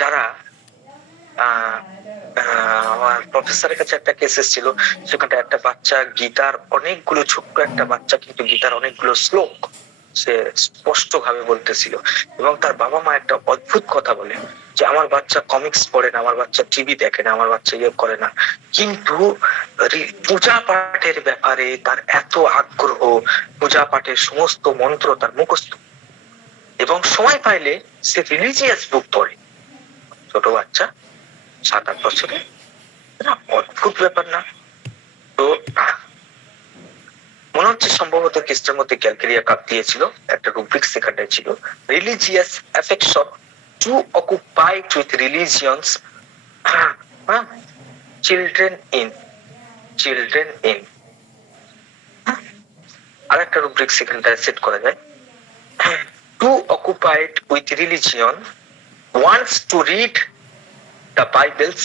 যারা আমার প্রফেসরের কাছে একটা কেস এসেছিল, সেখানে একটা বাচ্চা গীতার অনেকগুলো, ছোট্ট একটা বাচ্চা কিন্তু গীতার অনেকগুলো শ্লোক সে স্পষ্ট ভাবে বলতেছিল, এবং তার বাবা মা একটা অদ্ভুত কথা বলে যে আমার বাচ্চা কমিক্স পড়ে না, আমার বাচ্চা টিভি দেখে না, আমার বাচ্চা ইয়ে করে না, কিন্তু পূজা পাঠের ব্যাপারে তার এত আগ্রহ, পূজা পাঠের সমস্ত মন্ত্র তার মুখস্থ, এবং সময় পাইলে সে রিলিজিয়াস বুক পড়ে। ছোট বাচ্চা, 7-8 বছরে, অদ্ভুত ব্যাপার না? তো মনে হচ্ছে সম্ভবত কেসটার মধ্যে ক্যালকেরিয়া কাপ দিয়েছিল, একটা রুব্রিক সেখানটায় ছিল, religious affection to occupied with religions, children in, children in. আর একটা রুব্রিক সেখানটায় সেট করা যায়, to occupied with religion wants to read the Bibles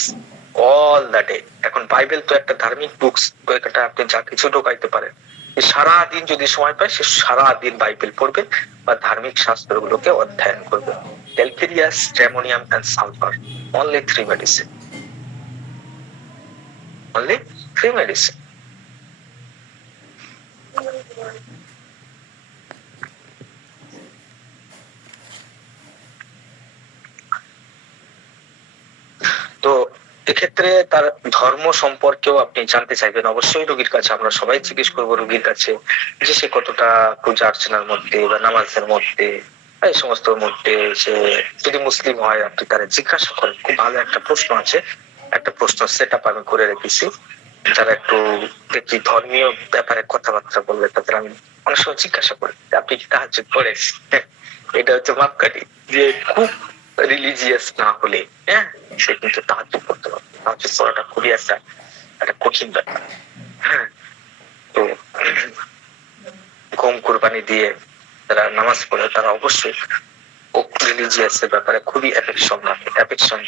all the day. এখন বাইবেল তো একটা ধার্মিক বুকস, তো এটা আপনি যা কিছু ঢোকাইতে পারেন, সারা দিন যদি সময় পায় সে সারা দিন বাইবেল পড়বে বা ধার্মিক শাস্ত্রগুলোকে অধ্যয়ন করবে। Calcarea, stramonium and sulphur, only 3 medicine, only 3 medicine। তো এক্ষেত্রে তার ধর্ম সম্পর্কেও আপনি জানতে চাইবেন, অবশ্যই রোগীর কাছে আমরা সবাই জিজ্ঞেস করবো রোগীর কাছে যে সে কতটা পূজা অর্চনার মধ্যে বা নামাজের মধ্যে, এই সমস্ত মধ্যে, সে যদি মুসলিম হয় আপনি তারা জিজ্ঞাসা করেন। খুব ভালো একটা প্রশ্ন আছে, একটা প্রশ্ন সেট আপ আমি করে রেখেছি, যারা একটু দেখি ধর্মীয় ব্যাপারে কথাবার্তা বলবে তাদের আমি অনেক সময় জিজ্ঞাসা করি আপনি কি তাহাজ্জুদ পড়েন? এটা হচ্ছে মাপকাঠি, যে খুব রিলিজিয়াস না হলে হ্যাঁ সে কিন্তু তাহাজ্জুদ পড়তে পারবে। তাহাজ্জুদ পড়াটা খুবই একটা কঠিন ব্যাপার। হ্যাঁ, তো গম কুরবানি দিয়ে যারা নামাজ পড়ে তারা অবশ্যই রিলিজিয়াস এর ব্যাপারে খুবই অ্যাফেকশন রাখে, অ্যাফেকশন,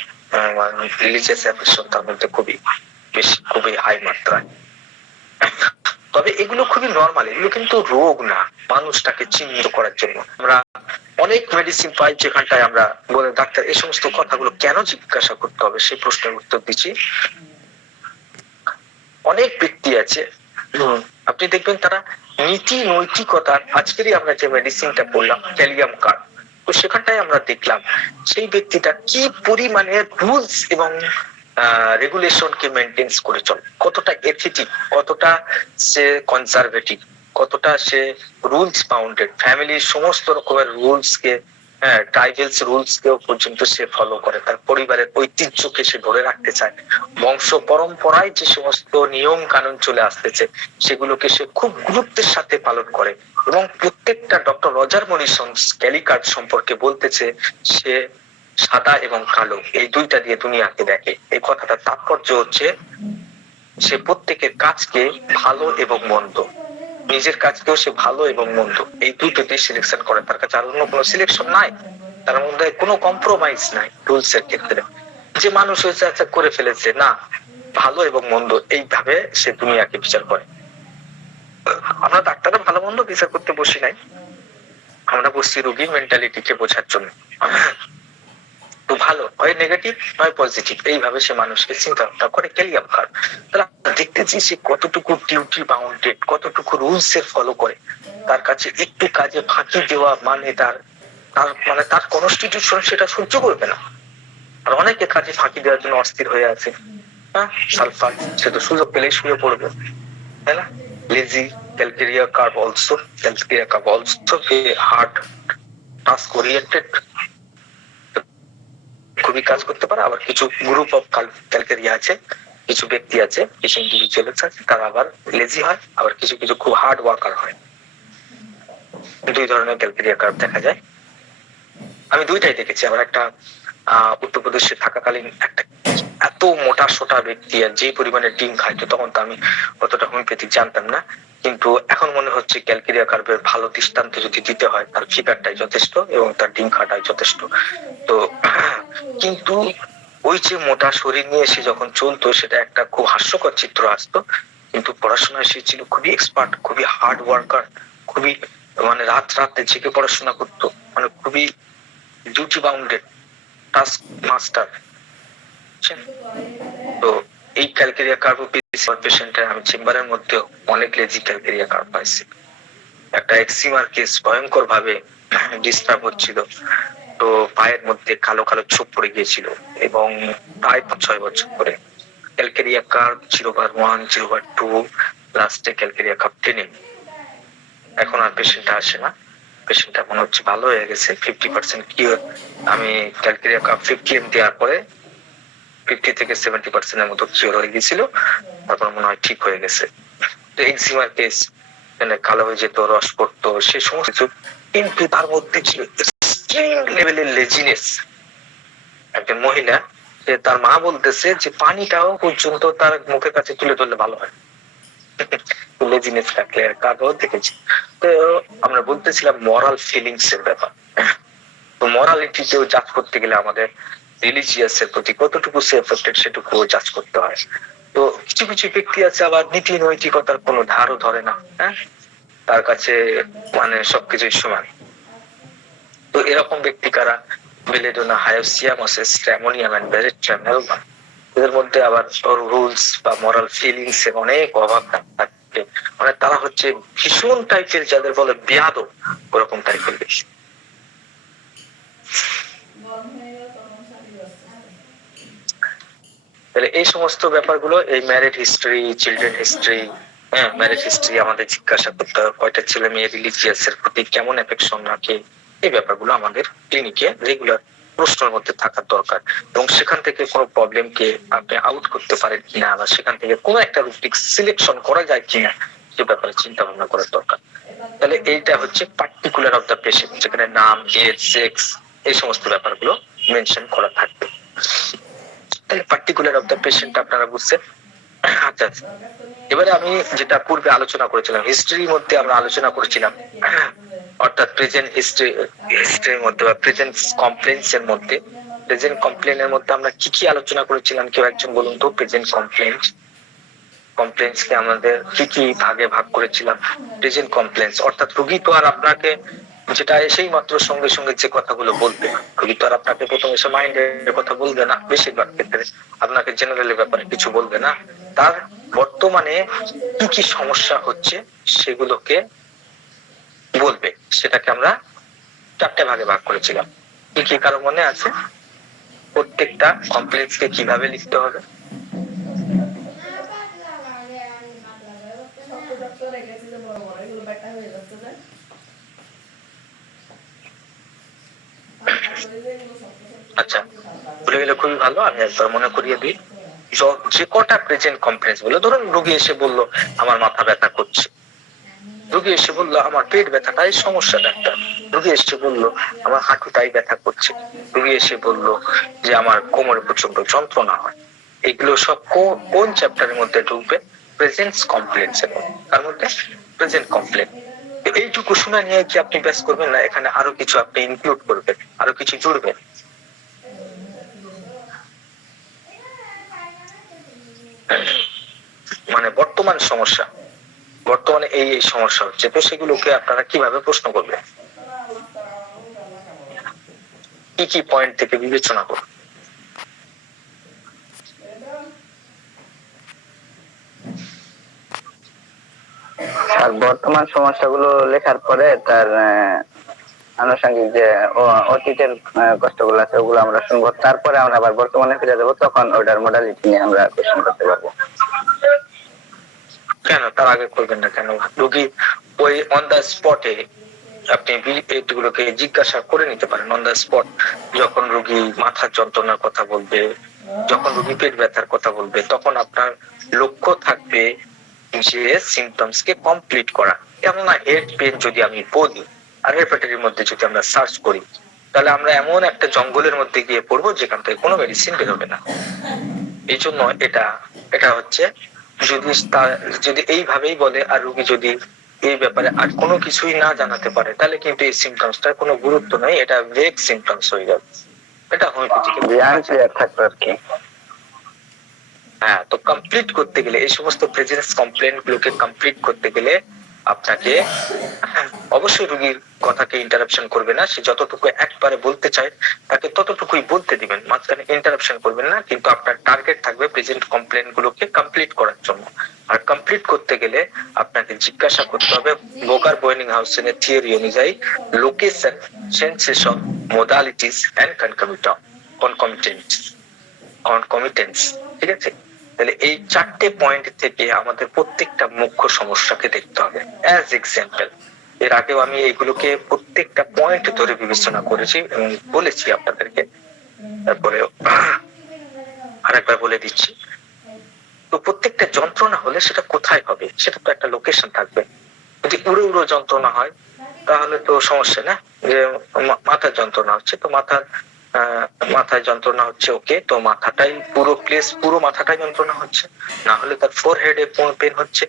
রিলিজিয়াস অ্যাফেকশন তার মধ্যে খুবই বেশি, খুবই হাই মাত্রায়। তবে এগুলো খুবই নরমাল, এগুলো কিন্তু রোগ না, মানুষটাকে চিহ্নিত করার জন্য। আমরা অনেক মেডিসিন পাই যেখানটায় আমরা বলে ডাক্তার এই সমস্ত কথাগুলো কেন জিজ্ঞাসা করতে হবে, সেই প্রশ্নের উত্তর দিচ্ছি। অনেক ব্যক্তি আছে, আপনি দেখবেন তারা নীতি নৈতিকতার, আজকেরই আমরা যে মেডিসিনটা বললাম ক্যালিয়াম কার্ড, তো সেখানটায় আমরা দেখলাম সেই ব্যক্তিটা কি পরিমাণে রুলস এবং রেগুলেশনকে মেনটেন্স করে চলে, কতটা এথিটিক, কতটা সে কনজারভেটিভ, কতটা সে রুলস বাউন্ডেড, ফ্যামিলির সমস্ত রকমের রুলস কে, ট্রাইবেলস রুলস কেও পর্যন্ত সে ফলো করে, তার পরিবারের ঐতিহ্যকে সে ধরে রাখতে চায়, বংশ পরম্পরায় যে সমস্ত নিয়ম কানুন চলে আসতেছে সেগুলোকে সে খুব গুরুত্বের সাথে পালন করে। এবং প্রত্যেকটা ডক্টর রজার মরিসন ক্যালিকার্ড সম্পর্কে বলতেছে সে সাদা এবং কালো এই দুইটা দিয়ে দুনিয়াকে দেখে। এই কথাটার তাৎপর্য হচ্ছে সে প্রত্যেকের কাজকে ভালো এবং মন্দ, নিজের কাজকেও সে ভালো এবং মন্দ এই দুটোতে সিলেকশন করে, তার কাছে আর অন্য কোনো সিলেকশন নাই, তার মধ্যে কোনো কম্প্রোমাইজ নাই রুলস এর ক্ষেত্রে। যে মানুষ হয়েছে আচ্ছা করে ফেলেছে, না, ভালো এবং মন্দ এইভাবে সে দুনিয়াকে বিচার করে। আমরা ডাক্তাররা ভালো মন্দ বিচার করতে বসি নাই, আমরা বসছি রোগীর মেন্টালিটিকে বোঝার জন্য। তো ভালো হয় নেগেটিভ নয় পজিটিভ, এইভাবে সে মানুষকে চিন্তা ভাবনা করে ক্যালিয়াম কার্ড। তাহলে দেখতেছি সে কতটুকু ডিউটি বাউন্ডেড, কতটুকু রুলস এর ফলো করে, তার কাছে একটু কাজে ফাঁকি দেওয়া মানে তার মানে তার কনস্টিটিউশন সেটা সহ্য করবে না। আর অনেকে কাজে ফাঁকি দেওয়ার জন্য অস্থির হয়ে আছে, হ্যাঁ সালফার, সে তো সুযোগ পেলেই শুয়ে পড়বে, তাই না? Lazy, calcarea carb also, calcarea carb also hard task oriented, খুবই কাজ করতে পারে। আবার কিছু গ্রুপ অফ ক্যালকেরিয়া আছে, কিছু ব্যক্তি আছে, কিছু ইন্ডিভিজুয়ালস আছে, তারা আবার লেজি হয়, আবার কিছু কিছু খুব হার্ড ওয়ার্কার হয়। দুই ধরনের ক্যালকেরিয়া কার্ভ দেখা যায়, আমি দুইটাই দেখেছি। আবার একটা উত্তরপ্রদেশে থাকাকালীন একটা এত মোটা সোটা ব্যক্তি, আর যে পরিমাণে ডিম খাইতো, তখন তো আমি অতটা হোমিওপ্যাথিক জানতাম না, কিন্তু এখন মনে হচ্ছে ক্যালকেরিয়া কার্ভের ভালো দৃষ্টান্ত যদি দিতে হয় তার ফিগারটাই যথেষ্ট এবং তার ডিম খাটাই যথেষ্ট। তো কিন্তু ওই যে মোটা শরীর নিয়ে সে যখন চলতো সেটা একটা খুব হাস্যকর চিত্র আসতো, কিন্তু পড়াশোনায় সে ছিল খুবই এক্সপার্ট, খুবই হার্ড ওয়ার্কার, খুবই মানে রাত রাতে জেগে পড়াশোনা করতো, মানে খুবই ডিউটি বাউন্ডেড। Task master. তো এই ক্যালকেরিয়া কার্ভ পেশেন্টের আমি চেম্বারের মধ্যে অনেক লেজি ক্যালকেরিয়া কার্ভ পাইছি। একটা এক্সিমার কেস ভয়ঙ্কর ভাবে ডিস্টার্ব হচ্ছিল, তো পায়ের মধ্যে কালো কালো ছোপ পড়ে গিয়েছিল এবং প্রায় 6 বছর পরে ক্যালকেরিয়া কার্ভ 0/1 0/2 লাস্টে ক্যালকেরিয়া কার্ভ 10। এখন আর পেশেন্ট আসে না, পেশেন্টটা মনে হচ্ছে ভালো হয়ে গেছে, 50% কিওর। আমি ক্যালকেরিয়া কার্ভ 50 দেওয়ার পরে 50 থেকে 70% এর মতো কিওর হয়ে গেছিল, তারপর মনে হয় ঠিক হয়ে গেছে। তো এক্সিমার কেস কালো হয়ে যেত, রস পড়তো, সে সমস্ত কিছু, কিন্তু তার মধ্যে ছিল এক্সট্রিম লেভেলের লেজিনেস। একজন মহিলা, যে তার মা বলতেছে যে পানিটাও পর্যন্ত তার মুখের কাছে তুলে ধরলে ভালো হয়। লেজিনেস থাকলে কাগজ দেখেছি। তো আমরা বলতেছিলাম মরাল ফিলিংস এর ব্যাপার। তো মরালিটিকেও জাজ করতে গেলে আমাদের রিলিজিয়াস এর প্রতি কতটুকু সে এফেক্টেড সেটুকু জাজ করতে হয়। তো কিছু কিছু ব্যক্তি আছে আবার নীতি নৈতিকতার কোনো ধারও ধরে না, হ্যাঁ, তার কাছে মানে সবকিছুই সমান। তো এরকম ব্যক্তি কারা? Belladonna, hyoscyamus, stramonium and veratrum মেলবা। এদের মধ্যে আবার রুলস বা মরাল ফিলিংস এর অনেক অভাব থাকে, মানে তারা হচ্ছে ভীষণ টাইপের, যাদের বলে বেয়াদব, ওরকম টাইপের বেশি। তাহলে এই সমস্ত ব্যাপারগুলো, এই ম্যারেড হিস্ট্রি, চিলড্রেন হিস্ট্রি, হ্যাঁ ম্যারেজ হিস্ট্রি আমাদের জিজ্ঞাসা করতে হবে, কয়টা ছেলে মেয়ে রিলিজিয়াস এর প্রতি কেমন অ্যাফেকশন রাখে, এই ব্যাপারগুলো আমাদের ক্লিনিকে রেগুলার প্রশ্নের মধ্যে থাকার দরকার। এবং সেখান থেকে কোনো প্রবলেমকে আপনি আউট করতে পারেন কিনা, বা সেখান থেকে কোনো একটা রুটিক সিলেকশন করা যায় কিনা, সে ব্যাপারে চিন্তা ভাবনা করার দরকার। তাহলে এইটা হচ্ছে পার্টিকুলার অফ দ্য পেশেন্ট, যেখানে নাম, এজ, সেক্স, এই সমস্ত ব্যাপারগুলো মেনশন করা থাকবে। তাহলে পার্টিকুলার অফ দ্য পেশেন্ট আপনারা বুঝছেন। আচ্ছা, এবারে আমি যেটা পূর্বে আলোচনা করেছিলাম, হিস্ট্রির মধ্যে আমরা আলোচনা করেছিলাম, অর্থাৎ প্রেজেন্ট হিস্ট্রির মধ্যে বা প্রেজেন্ট কমপ্লেন্স এর মধ্যে, প্রেজেন্ট কমপ্লেনের মধ্যে আমরা কি কি আলোচনা করেছিলাম, কেউ একজন বলুন তো। প্রেজেন্ট কমপ্লেন্স কে আমাদের কি কি ভাগে ভাগ করেছিলাম? প্রেজেন্ট কমপ্লেন্স অর্থাৎ রোগী তো আর আপনাকে যেটা এসেই মাত্র সঙ্গে সঙ্গে যে কথাগুলো বলবে, রোগী তো আর আপনাকে প্রথমে এসে মাইন্ডের কথা বলবে না, বেশিরভাগ ক্ষেত্রে আপনাকে জেনারেল ব্যাপারে কিছু বলবে না। তার বর্তমানে কি কি সমস্যা হচ্ছে সেগুলোকে বলবে, সেটাকে আমরা 4টে ভাগে ভাগ করেছিলাম। কি কি কারো মনে আছে? প্রত্যেকটা কমপ্লেক্সকে কিভাবে লিখতে হবে? আচ্ছা, ভুলে গেলে খুবই ভালো, আমি একবার মনে করিয়ে দিই। যে কটা প্রেজেন্ট কমপ্লেন্স বলে, ধরুন রোগী এসে বললো আমার মাথা ব্যথা করছে, রোগী এসে বললো আমার পেট ব্যথাটাই সমস্যা ডাক্তার, রোগী এসে বললো আমার হাঁটুটাই ব্যথা করছে, রোগী এসে বললো যে আমার কোমরে প্রচন্ড যন্ত্রণা হয়। এগুলো সব কোন চ্যাপ্টারের মধ্যে ঢুকবে? প্রেজেন্ট কমপ্লেন্স এর মধ্যে। তার মধ্যে প্রেজেন্ট কমপ্লেন, এইটুকু শুনে নিয়ে কি আপনি ব্যাস করবেন না, এখানে আরো কিছু আপনি ইনক্লুড করবেন, আরো কিছু জুড়বেন। মানে বর্তমান সমস্যা, বর্তমানে এই এই সমস্যা হচ্ছে, তো সেগুলোকে আপনারা কিভাবে প্রশ্ন করবেন, কি কি পয়েন্ট থেকে বিবেচনা করবেন? আর বর্তমান সমস্যাগুলো লেখার পরে তার আনুষঙ্গিক যে অতীতের কষ্টগুলো আছে ওগুলো আমরা শুনবো, তারপরে আমরা আবার বর্তমানে ফিরে যাবো, তখন ওটার মডালিটি নিয়ে আমরা কোশ্চেন করতে পারবো। কেন তার আগে করবেন না? কেন রোগী ওই অন দা স্পটে আপনি এইগুলোকে জিজ্ঞাসা করে নিতে পারেন অন দা স্পট। যখন রোগী মাথার যন্ত্রণার কথা বলবে, যখন রোগী পেট ব্যথার কথা বলবে, তখন আপনার লক্ষ্য থাকবে যে সিমটমস কে কমপ্লিট করা। কেমন না হেড পেন যদি আমি বলি আর রেপার্টরির মধ্যে যদি আমরা সার্চ করি, তাহলে আমরা এমন একটা জঙ্গলের মধ্যে গিয়ে পড়বো যেখান থেকে কোনো মেডিসিন বেরোবে না। এই জন্য এটা হচ্ছে, যদি এইভাবেই বলে আর রোগী যদি এই ব্যাপারে আর কোনো কিছুই না জানাতে পারে, তাহলে কিন্তু এই সিমটমসটার কোনো গুরুত্ব নেই, এটা ভেগ সিমটমস হয়ে যাবে, এটা হোমিওপ্যাথিক্যাল থাকবে আর কি। হ্যাঁ, তো কমপ্লিট করতে গেলে এই সমস্ত প্রেজেন্স কমপ্লেন গুলোকে কমপ্লিট করতে গেলে আপনাকে অবশ্যই রোগীর কথাকে ইন্টারাপশন করবে না, সে যতটুকু একবারে বলতে চায় তাকে ততটুকুই বলতে দিবেন, মাঝখানে ইন্টারাপশন করবেন না, কিন্তু আপনার টার্গেট থাকবে প্রেজেন্ট কমপ্লেন গুলোকে কমপ্লিট করার জন্য। আর কমপ্লিট করতে গেলে আপনাকে জিজ্ঞাসা করতে হবে বোকার বোয়েনিং হাউসেনের থিওরি অনুযায়ী লোকেশন, সেন্সেশন, মোডালিটিস এন্ড কনকমিটেন্স, ঠিক আছে? তাহলে এই 4টে পয়েন্ট থেকে আমাদের প্রত্যেকটা মুখ্য সমস্যাকে দেখতে হবে। অ্যাজ এক্সাম্পল, এর আগেও আমি এইগুলোকে প্রত্যেকটা পয়েন্ট ধরে বিবেচনা করেছি এবং বলেছি আপনাদেরকে, তারপরে আরেকবার বলে দিচ্ছি। তো প্রত্যেকটা যন্ত্রণা হলে সেটা কোথায় হবে, সেটা তো একটা লোকেশন থাকবে। যদি উড়ো উড়ো যন্ত্রণা হয় তাহলে তো সমস্যা না, যে মাথার যন্ত্রণা হচ্ছে তো মাথায় যন্ত্রণা হচ্ছে, ওকে, তো মাথাটাই পুরো প্লেস, পুরো মাথাটাই যন্ত্রণা হচ্ছে। না হলে তার ফোরহেডে পেন হচ্ছে,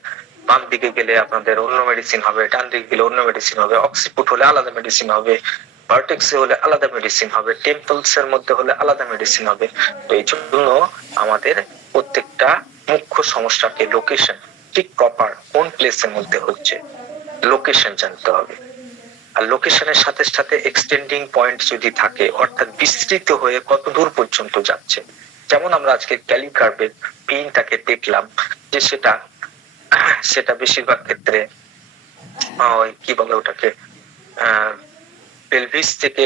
বাম দিকে গেলে আপনাদের অন্য মেডিসিন হবে, ডান দিকে গেলে অন্য মেডিসিন হবে, অক্সিপুট হলে আলাদা মেডিসিন হবে, ভার্টেক্সে হলে আলাদা মেডিসিন হবে, টেম্পলস এর মধ্যে হলে আলাদা মেডিসিন হবে। তো এই জন্য আমাদের প্রত্যেকটা মুখ্য সমস্যাকে লোকেশন, ঠিক প্রপার কোন প্লেসের মধ্যে হচ্ছে লোকেশন জানতে হবে। আর লোকেশনের সাথে সাথে এক্সটেন্ডিং পয়েন্ট যদি থাকে, অর্থাৎ বিস্তৃত হয়ে কত দূর পর্যন্ত যাচ্ছে। যেমন আমরা আজকে ক্যালিকার্ভের পেইনটাকে দেখলাম যে সেটা বেশিরভাগ ক্ষেত্রে কি বলে ওটাকে, পেলভিস থেকে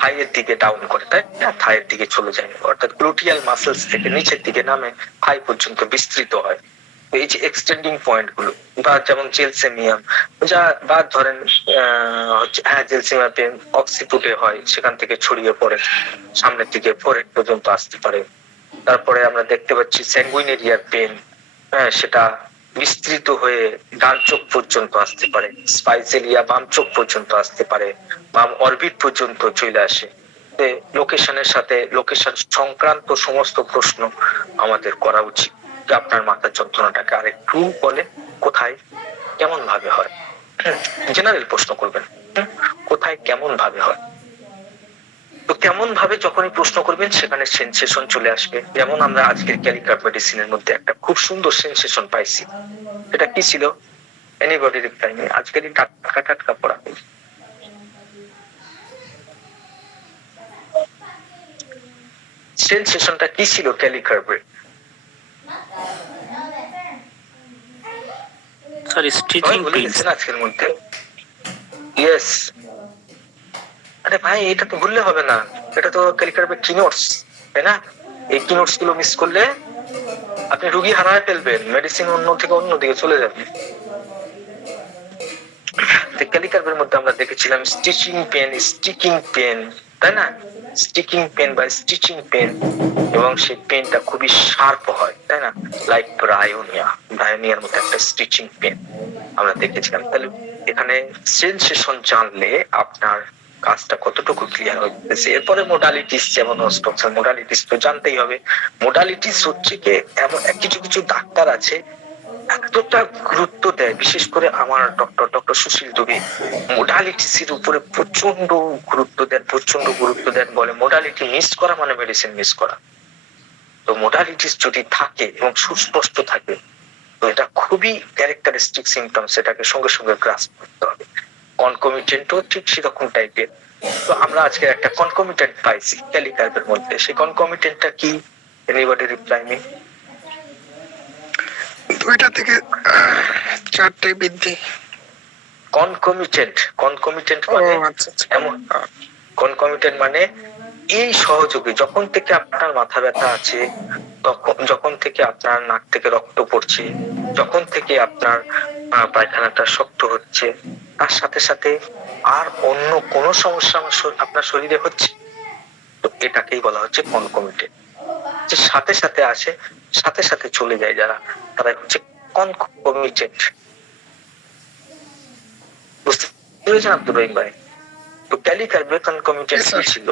থাইয়ের দিকে ডাউন করে, তাই না? থাইয়ের দিকে চলে যায়, অর্থাৎ গ্লুটিয়াল মাসেলস থেকে নিচের দিকে নামে থাই পর্যন্ত বিস্তৃত হয়। এই যে এক্সটেন্ডিং পয়েন্ট গুলো, বা যেমন জেলসেমিয়াম, যা বা ধরেন হচ্ছে জেলসেমিয়া পেন অক্সিপুটে হয়, সেখান থেকে ছড়িয়ে পড়ে সামনের দিকে ফোরহেড পর্যন্ত আসতে পারে। তারপরে আমরা দেখতে পাচ্ছি স্যাঙ্গুইনেরিয়ার পেন, সেটা বিস্তৃত হয়ে ডান চোখ পর্যন্ত আসতে পারে, স্পাইসেলিয়া বাম চোখ পর্যন্ত আসতে পারে, বাম অরবিট পর্যন্ত চলে আসে। লোকেশনের সাথে লোকেশন সংক্রান্ত সমস্ত প্রশ্ন আমাদের করা উচিত। আপনার মাথার যন্ত্রণাটাকে আরেকটু বলে কোথায় কেমন ভাবে হয়, জেনারেল প্রশ্ন করবেন, কোথায় কেমন ভাবে হয়। তো কেমন ভাবে যখনই প্রশ্ন করবেন সেখানে সেন্সেশন চলে আসবে। যেমন আমরা আজকের ক্যালিকার্ভ মেডিসিনের মধ্যে একটা খুব সুন্দর সেন্সেশন পাইছি, এটা কি ছিল? এনিবডি রিপ্লাই মি, আজকেরই টাটকা টাটকা পড়া। সেন্সেশনটা কি ছিল ক্যালিকার্ভের? স্যার স্টিচিং পেইনস আজকের মধ্যে, ইয়েস। আরে ভাই, এটা তো ভুললে হবে না, এটা তো ক্যালিকার্ভের কিনোটস, তাই না? এই কিনোটস গুলো মিস করলে আপনি রোগী হারায় ফেলবেন, মেডিসিন অন্য থেকে অন্যদিকে চলে যাবে। ক্যালিকার্ভের মধ্যে আমরা দেখেছিলাম স্টিচিং পেন, স্টিকিং পেন, তাই না? স্টিকিং পেন বা স্টিচিং পেন, এবং সেই পেনটা খুবই শার্প হয়, তাই না? লাইক ব্রায়োনিয়ার মধ্যে একটা স্টিচিং পেন আমরা দেখেছিলাম। তাহলে এখানে সেন্সেশন জানলে আপনার কাজটা কতটুকু ক্লিয়ার হচ্ছে। এরপরে মোডালিটিস, যেমন অস্ট্রকচার মোডালিটিস তো জানতেই হবে। মোডালিটিস হচ্ছে কি, এমন কিছু কিছু ডাক্তার আছে এতটা গুরুত্ব দেয়, বিশেষ করে আমার ডক্টর সুশীল দুবে মোডালিটিস এর উপরে প্রচন্ড গুরুত্ব দেন, বলে মোডালিটি মিস করা মানে মেডিসিন মিস করা। তো মোডালিটিস যদি থাকে এবং সুস্পষ্ট থাকে, তো এটা খুবই ক্যারেক্টারিস্টিক সিমটম, সেটাকে সঙ্গে সঙ্গে গ্রাস্প করতে হবে। কনকমিটেন্টও ঠিক সেরকম টাইপের। তো আমরা আজকে একটা কনকমিটেন্ট পাইছি ক্যালিকার্ভের মধ্যে, সেই কনকমিটেন্টটা কি? Anybody reply me? 2টা থেকে 4টে বৃদ্ধি। কনকমিটেন্ট মানে এমন, কনকমিটেন্ট মানে এই সহযোগী, যখন থেকে আপনার মাথা ব্যথা আছে, যখন থেকে আপনার নাক থেকে রক্ত পড়ছে, যখন থেকে আপনার পায়খানাটা শক্ত হচ্ছে, তার সাথে সাথে আর অন্য কোনো সমস্যা আপনার শরীরে হচ্ছে, তো এটাকেই বলা হচ্ছে কনকমিটেন্ট। যে সাথে সাথে আসে, সাথে সাথে চলে যায় যারা, তারা হচ্ছে কনকমিটেন্ট। বুঝতে পেরেছেন আব্দুর রহিম ভাই? তো ক্যালিকার্ভের কনকমিটেন্ট কি ছিল?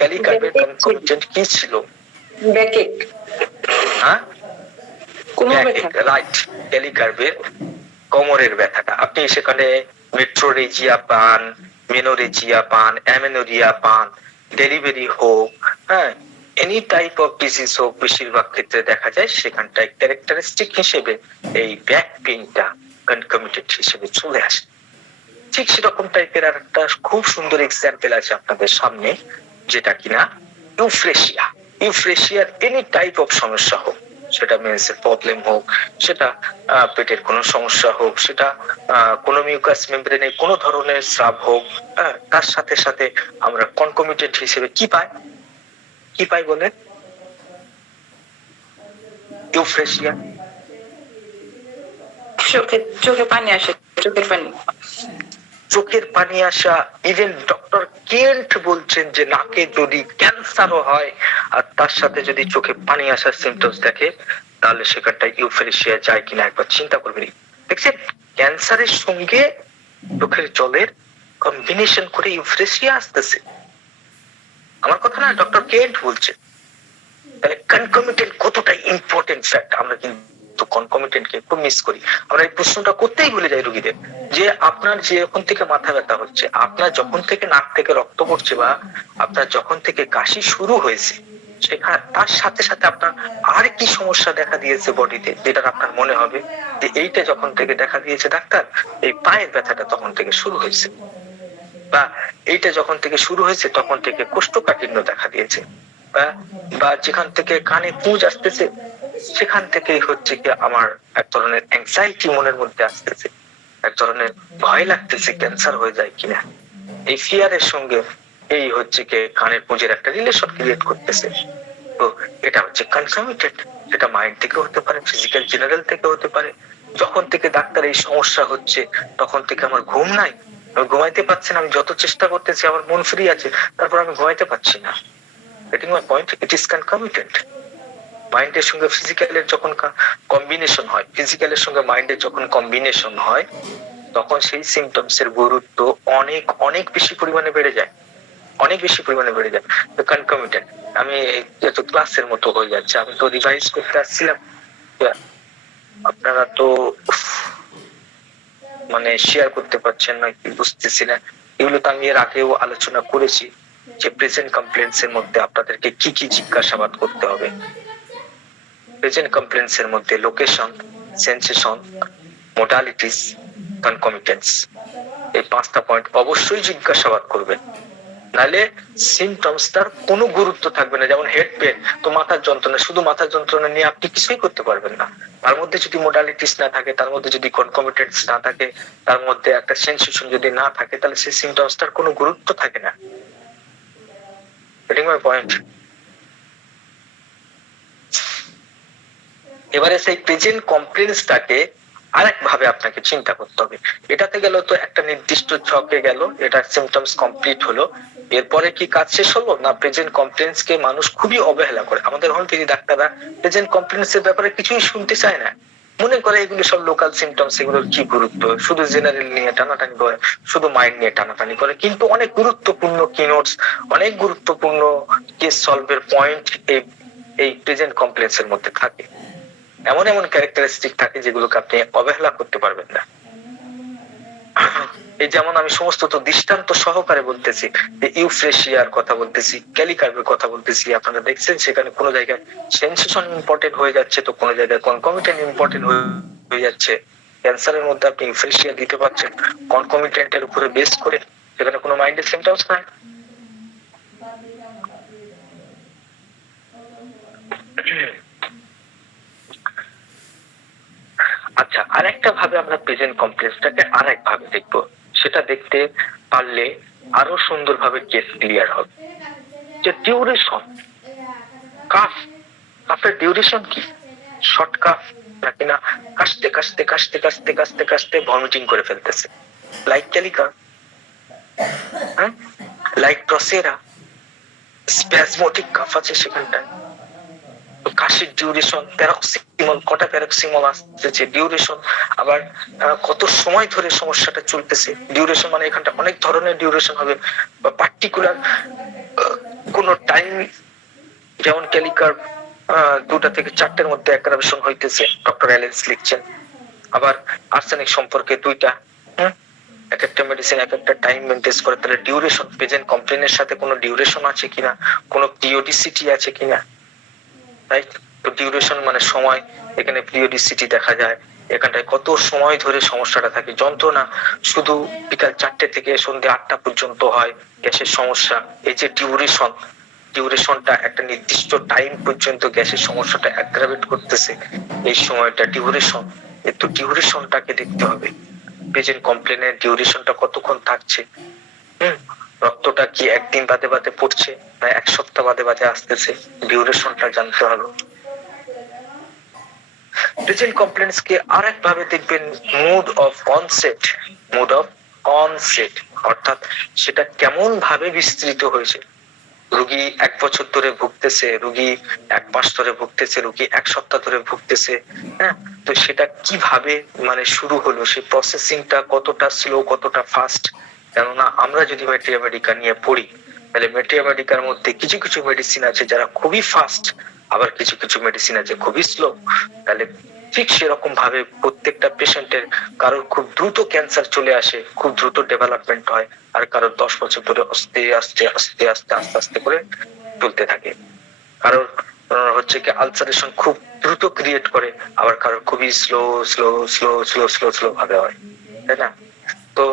ক্যালিকার্ভের কনকমিটেন্ট কি ছিল? ব্যাকেক, হ্যাঁ, কোমর ব্যথা। রাইট। ক্যালিকার্ভের কোমরের ব্যথাটা, আপনি সেখানে মেট্রোরেজিয়া পান, মেনোরেজিয়া পান, অ্যামেনোরিয়া পান, ডেলিভারি হোক, হ্যাঁ, এনি টাইপ অফ ডিজিজ হোক, বেশিরভাগ ক্ষেত্রে দেখা যায় সেখানটায় ক্যারেক্টারিস্টিক হিসেবে এই ব্যাক পেইনটা কনকমিটেড হিসেবে চলে আসে। ঠিক সেরকম টাইপের আর একটা খুব সুন্দর এক্সাম্পল আছে আপনাদের সামনে, যেটা কিনা ইউফ্রেশিয়া। ইউফ্রেশিয়ার এনি টাইপ অফ সমস্যা হোক, সেটা মেন্সের প্রবলেম হোক, সেটা পেটের কোনো সমস্যা হোক, সেটা কোনো মিউকাস মেমব্রেনে কোনো ধরনের স্রাব হোক, তার সাথে সাথে আমরা কনকমিটেন্ট হিসেবে কি পাই, কি পাই বলে ইউফ্রেশিয়া? চোখে পানি আসে, চোখের পানি, চোখের পানি আসা। ইভেন ডক্টর কেন্ট বলছেন যে নাকে যদি ক্যান্সারও হয় আর তার সাথে যদি চোখে পানি আসার সিমটমস দেখে, তাহলে সেখানটায় ইউফ্রেশিয়া যায় কিনা একবার চিন্তা করবেন। দেখছেন, ক্যান্সারের সঙ্গে চোখের জলের কম্বিনেশন করে ইউফ্রেশিয়া আসতেছে। আমার কথা না, ডক্টর কেন্ট বলছে। তাহলে কনকমিটেন্ট কতটা ইম্পর্টেন্ট ফ্যাক্ট, আমরা কিন্তু কনকমিটেন্টকে একটু মিস করি। আমরা এই প্রশ্নটা করতেই ভুলে যাই রোগীদের, যে আপনার যখন থেকে মাথা ব্যথা হচ্ছে, আপনার যখন থেকে নাক থেকে রক্ত পড়ছে, বা আপনার যখন থেকে কাশি শুরু হয়েছে, সেখানে তার সাথে সাথে আপনার আর কি সমস্যা দেখা দিয়েছে বডিতে, যেটা আপনার মনে হবে যে এইটা যখন থেকে দেখা দিয়েছে ডাক্তার, এই পায়ের ব্যথাটা তখন থেকে শুরু হয়েছে, বা এইটা যখন থেকে শুরু হয়েছে তখন থেকে কোষ্ঠকাঠিন্য দেখা দিয়েছে, বা যেখান থেকে কানে পুঁজ আসতেছে সেখান থেকেই হচ্ছে কি আমার এক ধরনের অ্যাংজাইটি মনের মধ্যে আসতেছে, এক ধরনের ভয় লাগতেছে ক্যান্সার হয়ে যায় কিনা। এই ফিয়ারের সঙ্গে এই হচ্ছে কি কানের পুঁজের একটা রিলেশন ক্রিয়েট করতেছে। তো এটা হচ্ছে কনসামিটেড, এটা মাইন্ড থেকে হতে পারে, ফিজিক্যাল জেনারেল থেকে হতে পারে। যখন থেকে ডাক্তার এই সমস্যা হচ্ছে তখন থেকে আমার ঘুম নাই, আমি ঘুমাইতে পারছি না, আমি যত চেষ্টা করতেছি আমার মন ফ্রি আছে, তারপর আমি ঘুমাইতে পারছি না। Getting my point? It is concomitant. মাইন্ডের সঙ্গে ফিজিক্যালের যখন কম্বিনেশন হয়, ফিজিক্যালের সঙ্গে মাইন্ডের যখন কম্বিনেশন হয়, তখন সেই সিমটমস এর গুরুত্ব অনেক অনেক বেশি পরিমাণে বেড়ে যায়, অনেক বেশি পরিমাণে বেড়ে যায়। তো কনকমিটেন্ট, আমি এত ক্লাসের মতো হয়ে যাচ্ছে, আমি তো রিভাইজ করতে আসছিলাম, আপনারা তো মানে শেয়ার করতে পারছেন না, কি বুঝতেছি না। এগুলো তো আমি এর আগেও আলোচনা করেছি, যে প্রেজেন্ট কমপ্লেন্টস এর মধ্যে আপনাদেরকে কি কি জিজ্ঞাসাবাদ করতে হবে। প্রেজেন্ট কমপ্লেন্টস এর মধ্যে লোকেশন, সেন্সেশন, মোডালিটিস, কনকমিটেন্স, এই 5টা পয়েন্ট অবশ্যই জিজ্ঞাসাবাদ করবেন, নালে সিমটমস তার কোনো গুরুত্ব থাকবে না। যেমন হেড পেন, তো মাথার যন্ত্রণা, শুধু মাথার যন্ত্রণা নিয়ে আপনি কিছুই করতে পারবেন না। তার মধ্যে যদি মোডালিটিস না থাকে, তার মধ্যে যদি কনকমিটেন্স না থাকে, তার মধ্যে একটা সেন্সেশন যদি না থাকে, তাহলে সেই সিমটমস তার কোনো গুরুত্ব থাকে না। Getting my point? এবারে সেই প্রেজেন্ট কমপ্লেন্সটাকে আরেক ভাবে আপনাকে চিন্তা করতে হবে। এটাতে গেল তো একটা নির্দিষ্ট ছকে গেল, এটা সিমটমস কমপ্লিট হলো, এরপরে কি কাজ শেষ হলো না? প্রেজেন্ট কমপ্লেন্স কে মানুষ খুবই অবহেলা করে। আমাদের হোমিওপ্যাথি ডাক্তাররা প্রেজেন্ট কমপ্লেন্স এর ব্যাপারে কিছুই শুনতে চায় না, মনে করে এগুলো সব লোকাল সিমটমস, এগুলোর কি গুরুত্ব, শুধু জেনারেল নিয়ে টানাটানি করে, শুধু মাইন্ড নিয়ে টানাটানি করে। কিন্তু অনেক গুরুত্বপূর্ণ কিনোটস, অনেক গুরুত্বপূর্ণ কেস সলভের পয়েন্ট এই প্রেজেন্ট কমপ্লেন্স এর মধ্যে থাকে। এমন এমন ক্যারেক্টারিস্টিক থাকে যেগুলোকে আপনি অবহেলা করতে পারবেন না। এই যেমন আমি সমস্ত তো দৃষ্টান্ত সহকারে বলতেছি, ইউফ্রেশিয়ার কথা বলতেছি, ক্যালিকার্ভের কথা বলতেছি, আপনারা দেখছেন সেখানে কোনো জায়গায় সেন্সেশন ইম্পর্টেন্ট হয়ে যাচ্ছে, তো কোনো জায়গায় কনকমিটেন্ট ইম্পর্টেন্ট হয়ে যাচ্ছে। ক্যান্সারের মধ্যে আপনি ইউফ্রেশিয়া দিতে পারছেন কনকমিটেন্টের উপরে বেস করে, সেখানে কোনো মাইন্ডের সিমটমস নাই। আচ্ছা, আরেকটা ভাবে আমরা প্রেজেন্ট কমপ্লেক্সটাকে আরেক ভাবে দেখবো, সেটা দেখতে পারলে আরো সুন্দরভাবে কেস ক্লিয়ার হবে। যে ডিউরেশন, কাফের ডিউরেশন কি? শর্ট কাফ নাকি না কাশতে কাশতে কাশতে কাশতে কাশতে কাশতে ভমিটিং করে ফেলতেছে, লাইক ক্যালিকা, লাইক ড্রসেরা, স্প্যাজমোটিক কাফ আছে সেখানটায়। কাশির ডিউরেশন, প্যারক্সিমল, কটা প্যারক্সিমল আসছে ডিউরেশন, আবার কত সময় ধরে সমস্যাটা চলতেছে ডিউরেশন, মানে এখানটা অনেক ধরনের ডিউরেশন হবে, বা পার্টিকুলার কোন টাইম, যেমন ক্যালিকার 2টা থেকে 4টের মধ্যে অ্যাগ্রাভেশন হইতেছে, ডক্টর অ্যালেন্স লিখছেন। আবার আর্সেনিক সম্পর্কে 2টা, এক একটা মেডিসিন এক একটা টাইম মেনটেন করে, তাহলে ডিউরেশন, প্রেজেন্ট কমপ্লেনের সাথে কোনো ডিউরেশন আছে কিনা, কোনো পিরিয়ডিসিটি আছে কিনা, রাইট? তো ডিউরেশন মানে সময়, এখানে পিরিয়ডিসিটি দেখা যায়, এখানটায় কত সময় ধরে সমস্যাটা থাকে, যন্ত্রণা শুধু বিকাল 4টে থেকে সন্ধ্যে 8টা পর্যন্ত হয়, গ্যাসের সমস্যা, এই যে ডিউরেশন, ডিউরেশনটা একটা নির্দিষ্ট টাইম পর্যন্ত গ্যাসের সমস্যাটা অ্যাগ্রাভেট করতেছে, এই সময়টা ডিউরেশন, একটু ডিউরেশনটাকে দেখতে হবে, প্রেজেন্ট কমপ্লেনের ডিউরেশনটা কতক্ষণ থাকছে, রক্তটা কি একদিন বাদে বাদে পড়ছে না এক সপ্তাহ বাদে বাদে আসতেছে, ডিউরেশনটা জানতে হবে। প্রেজেন্ট কমপ্লেন্টস কে আরেক ভাবে দেখবেন mode of onset, mode of onset, অর্থাৎ সেটা কেমন ভাবে বিস্তৃত হয়েছে, রোগী 1 বছর ধরে ভুগতেছে, রোগী 1 মাস ধরে ভুগতেছে, রোগী 1 সপ্তাহ ধরে ভুগতেছে, হ্যাঁ, তো সেটা কিভাবে মানে শুরু হলো, সেই প্রসেসিংটা কতটা স্লো কতটা ফাস্ট। কেননা আমরা যদি ম্যাটেরিয়া মেডিকা নিয়ে পড়ি, তাহলে ম্যাটেরিয়া মেডিকার মধ্যে কিছু কিছু মেডিসিন আছে যারা খুবই ফাস্ট, আবার কিছু কিছু মেডিসিন আছে খুবই স্লো। তাহলে ঠিক সেরকম ভাবে প্রত্যেকটা পেশেন্টের, কারোর খুব দ্রুত ক্যান্সার চলে আসে, খুব দ্রুত ডেভেলপমেন্ট হয়, আর কারোর 10 বছর ধরে আস্তে আস্তে আস্তে আস্তে আস্তে আস্তে করে চলতে থাকে, কারোর হচ্ছে কি আলসারেশন খুব দ্রুত ক্রিয়েট করে, আবার কারোর খুবই slow slow slow slow slow slow ভাবে হয়, তাই না? তো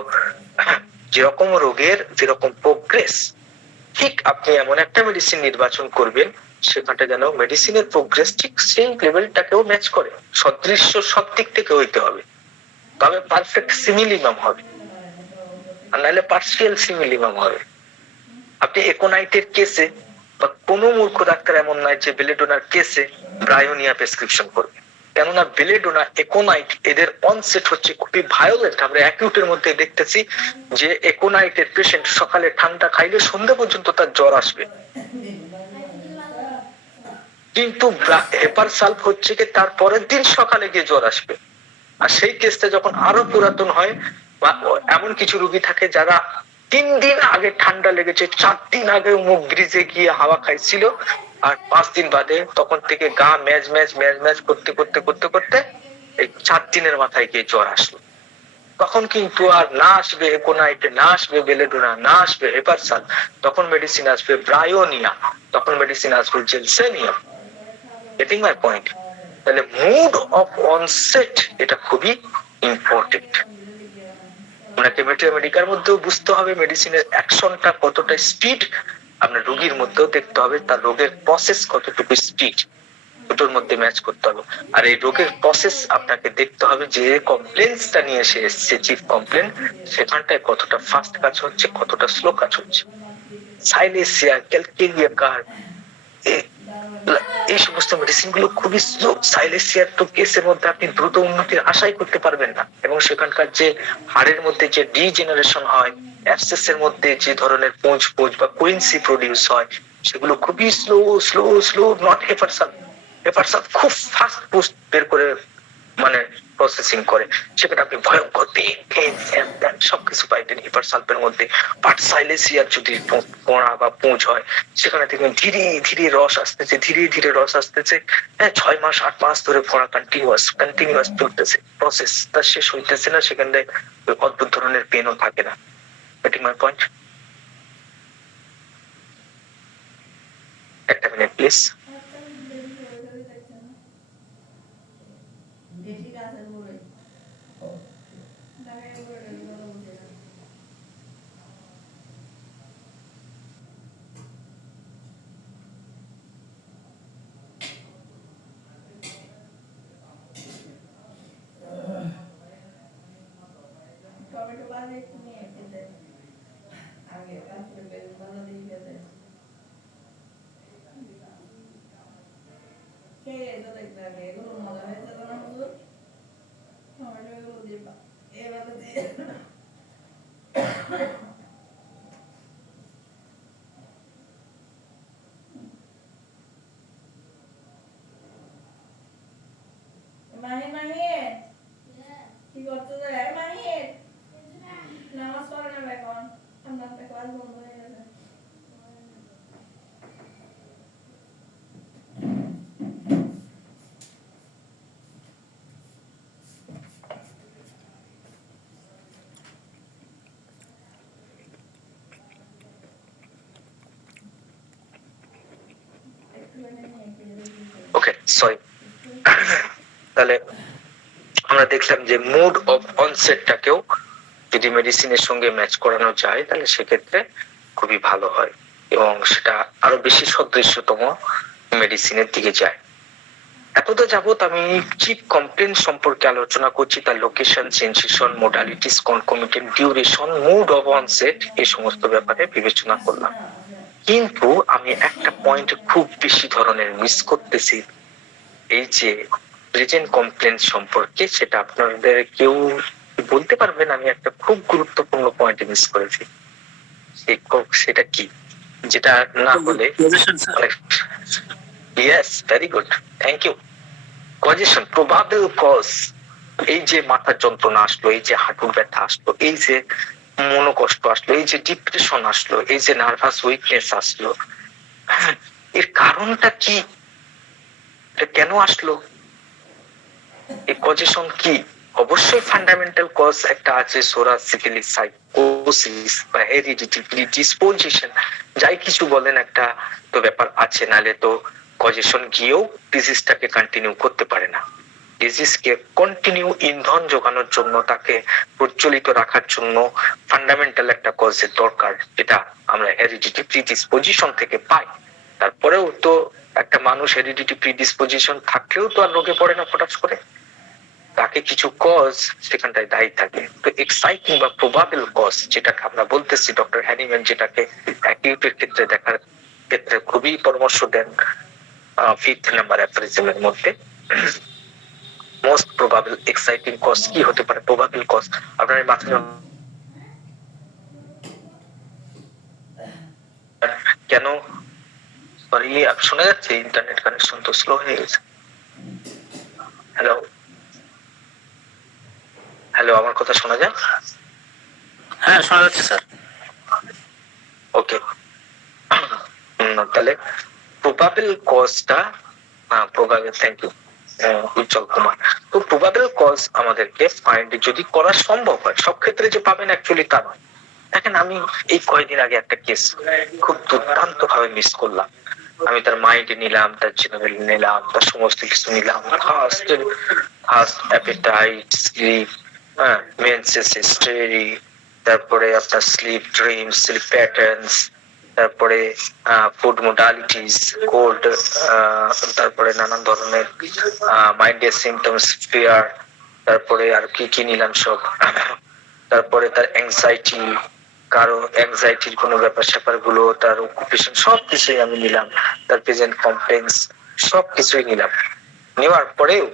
যেরকম রোগের যেরকম প্রোগ্রেস, ঠিক আপনি এমন একটা মেডিসিন নির্বাচন করবেন সেখানটা যেন মেডিসিনের প্রোগ্রেস ঠিক সেম লেভেলটাকেও ম্যাচ করে, সদৃশ্য সব দিক থেকে হইতে হবে, তবে পারফেক্ট সিমিলিমাম হবে, আর নাহলে পার্সিয়াল সিমিলিমাম হবে। আপনি একোনাইটের কেসে বা কোনো মূর্খ ডাক্তার এমন নয় যে বেলেডোনার কেসে ব্রায়োনিয়া প্রেসক্রিপশন করবে, কেননা বেলেডোনা একোনাইট এদের অনসেট হচ্ছে খুবই ভায়োলেন্ট। আমরা অ্যাকিউটের মধ্যে দেখতেছি যে একোনাইটের পেশেন্ট সকালে ঠান্ডা খাইলে সন্ধ্যা পর্যন্ত তার জ্বর আসবে, কিন্তু হেপার সালফ হচ্ছে কি তার পরের দিন সকালে গিয়ে জ্বর আসবে। আর সেই কেসটা যখন আরো পুরাতন হয়, বা এমন কিছু রোগী থাকে যারা 3 দিন আগে ঠান্ডা লেগেছে, 4 দিন আগে মুখ ব্রিজে গিয়ে হাওয়া খাইছিল, আর 5 দিন বাদে তখন থেকে গা ম্যাজ ম্যাজ ম্যাজ ম্যাজ করতে করতে করতে করতে এই 4 দিনের মাথায় গিয়ে জ্বর আসলো, তখন কিন্তু আর না আসবে একোনাইট, না আসবে বেলেডোনা, না আসবে হেপারসাল, তখন মেডিসিন আসবে ব্রায়োনিয়া, তখন মেডিসিন আসবে জেলসেনিয়াম। Getting my point? তাহলে মুড অফ অনসেট এটা খুবই ইম্পর্টেন্ট। আপনাকে মেডিকার মধ্যেও বুঝতে হবে মেডিসিনের অ্যাকশনটা কতটা স্পিড, আপনার রোগীর মধ্যেও দেখতে হবে তার রোগের প্রসেস কতটুকু স্পিড, দুটোর মধ্যে ম্যাচ করতে হবে। আর এই রোগের প্রসেস আপনাকে দেখতে হবে যে কমপ্লেন্সটা নিয়ে এসে এসছে চিফ কমপ্লেন, সেখানটায় কতটা ফাস্ট কাজ হচ্ছে কতটা স্লো কাজ হচ্ছে। সাইলেসিয়া, ক্যালকেরিয়া কার্ড, এই সমস্ত মেডিসিন গুলো খুবই স্লো। সাইলেসিয়ার তো কেসের মধ্যে আপনি দ্রুত উন্নতির আশাই করতে পারবেন না, এবং সেখানকার যে হাড়ের মধ্যে যে ডিজেনারেশন হয়, অ্যাবসেসের মধ্যে যে ধরনের পুঁজ পুঁজ বা কুইন্সি প্রডিউস হয়, সেগুলো খুবই স্লো স্লো স্লো। নট হেপারসাল, হেপারসাল খুব ফাস্ট পোস্ট বের করে মানে প্রসেসিং করে, সেখানে আপনি ভয়ঙ্কর সবকিছু পাইবেন হেপারসালফের মধ্যে। বাট সাইলেসিয়ার যদি পোড়া বা পুঁজ হয়, সেখানে দেখবেন ধীরে ধীরে রস আসতেছে, ধীরে ধীরে রস আসতেছে, হ্যাঁ 6 মাস 8 মাস ধরে পড়া কন্টিনিউয়াস চলতেছে, প্রসেস তার শেষ হইতেছে না, সেখানে অদ্ভুত ধরনের পেনও থাকে না। Getting my point? একটা মিনিট প্লিজ। কি করতে যায় মাহির? নামাজ পড়ে না এখন, আমার ক্লাস বন্ধ হয়ে গেছে। ওকে, সরি। তাহলে আমরা দেখলাম যে মোড অফ অনসেটটাকেও যদি মেডিসিনের সঙ্গে ম্যাচ করানো যায় তাহলে সেক্ষেত্রে খুবই ভালো হয় এবং সেটা আরো বেশি সদৃশ্যতম মেডিসিনের দিকে যায়। এতটা যাবত আমি চিপ কমপ্লেন সম্পর্কে আলোচনা করছি, তার location, sensation, modalities, concomitant, duration, mode of onset, এই সমস্ত ব্যাপারে বিবেচনা করলাম। কিন্তু আমি একটা পয়েন্ট খুব বেশি ধরনের মিস করতেছি, এই যে প্রেজেন্ট কমপ্লেন সম্পর্কে, সেটা আপনাদের কেউ বলতে পারবেন আমি একটা খুব গুরুত্বপূর্ণ পয়েন্ট মিস করেছি, সেটা কি? যেটা না হলে yes, very good, thank you. Causation, probable cause, এই যে মাথার যন্ত্রণা আসলো, এই যে হাঁটুর ব্যথা আসলো, এই যে মনোকষ্ট আসলো, এই যে ডিপ্রেশন আসলো, এই যে নার্ভাস উইকনেস আসলো, এর কারণটা কি? এটা কেন আসলো? এই কজেশন কি? অবশ্যই ফান্ডামেন্টাল কজ একটা আছে, সোরা, সিফিলিস, সাইকোসিস বা হেরিডিটি, প্রিডিসপোজিশন, যাই কিছু বলেন একটা তো ব্যাপার আছে, নালে তো কজেশন গিয়েও ডিজিজটাকে কন্টিনিউ করতে পারে না। ডিজিজকে কন্টিনিউ ইন্ধন যোগানোর জন্য, তাকে প্রচলিত রাখার জন্য ফান্ডামেন্টাল একটা কজের দরকার, যেটা আমরা হেরিডিটি প্রিডিসপোজিশন থেকে পাই। তারপরেও তো একটা মানুষ হেরিডিটি প্রিডিসপোজিশন থাকলেও তো আর রোগে পড়ে না ফটাস করে, তাকে কিছু কজ সেখানটায় দায়ী থাকে। তো এক্সাইটিং বা প্রবাবল কজ, যেটাকে আমরা বলতেছি, ডক্টর হ্যানিম্যান যেটাকে অ্যাকিউটের ক্ষেত্রে দেখার ক্ষেত্রে খুবই পরামর্শ দেন 5th নাম্বার অ্যাপ্রেজেলের মধ্যে। মোস্ট প্রবাবল এক্সাইটিং কজ কি হতে পারে? প্রবাবল কজ আপনার মাথায় কেন? সরি, শোনা যাচ্ছে? ইন্টারনেট কানেকশন তো স্লো হয়ে গেছে। হ্যালো হ্যালো, আমার কথা শোনা যায়? হ্যাঁ, শোনা যাচ্ছে স্যার। ওকে, তাহলে প্রবাবল কজটা, প্রবাবল, থ্যাংক ইউ উজ্জ্বল কুমার। তো প্রবাবল কজ আমাদেরকে ফাইন্ড যদি করা সম্ভব হয়, সব ক্ষেত্রে যে পাবেন অ্যাকচুয়ালি তা নয়। দেখেন, আমি এই কয়েকদিন আগে একটা কেস খুব দুর্দান্ত ভাবে মিস করলাম। আমি তার মাইন্ড নিলাম, তার জেনারেল নিলাম, তার সমস্ত কিছু নিলাম, ফার্স্ট অ্যাপেটাইট, স্লিপ, মেন্সেস হিস্টেরি, তারপরে আপনার স্লিপ ড্রিমস, স্লিপ প্যাটার্নস, তারপরে ফুড মোডালিটিস, কোড, তারপরে নানান ধরনের মাইন্ডের সিমটমস, ফিয়ার, তারপরে আর কি কি নিলাম সব, তারপরে তার অ্যাংজাইটি, কারো অ্যাংজাইটির কোনো ব্যাপার স্যাপার গুলো, তার অকুপেশন, সবকিছুই আমি নিলাম, তার প্রেজেন্ট কমপ্লেন্স সবকিছুই নিলাম। নেওয়ার পরেও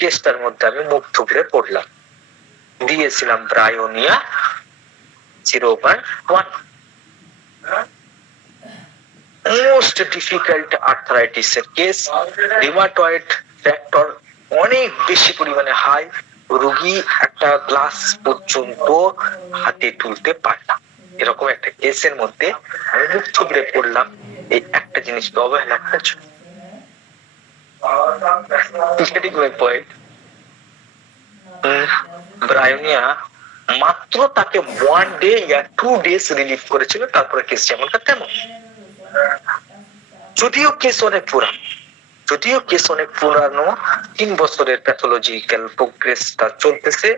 কেসটার মধ্যে আমি মুখ থুবড়ে পড়লাম, দিয়েছিলাম ব্রায়োনিয়া 0/1, মোস্ট ডিফিকাল্ট আর্থ্রাইটিস এর কেস, রিউমাটয়েড ফ্যাক্টর অনেক বেশি পরিমাণে হাই, রোগী একটা গ্লাস পর্যন্ত হাতে তুলতে পারত, এরকম একটা কেসের মধ্যে আমি মুখ থুবড়ে পড়লাম এই একটা জিনিসকে অবহেলা করার জন্য। পয়েন্ট, ব্রায়োনিয়া মাত্র তাকে 1 ডে ইয়া 2 ডেজ রিলিভ করেছিল, তারপরে কেস যেমনটা তেমন। যদিও কেস অনেক পুরানো, 3 বছরের প্যাথোলজিক্যাল প্রোগ্রেস তার চলতেছে,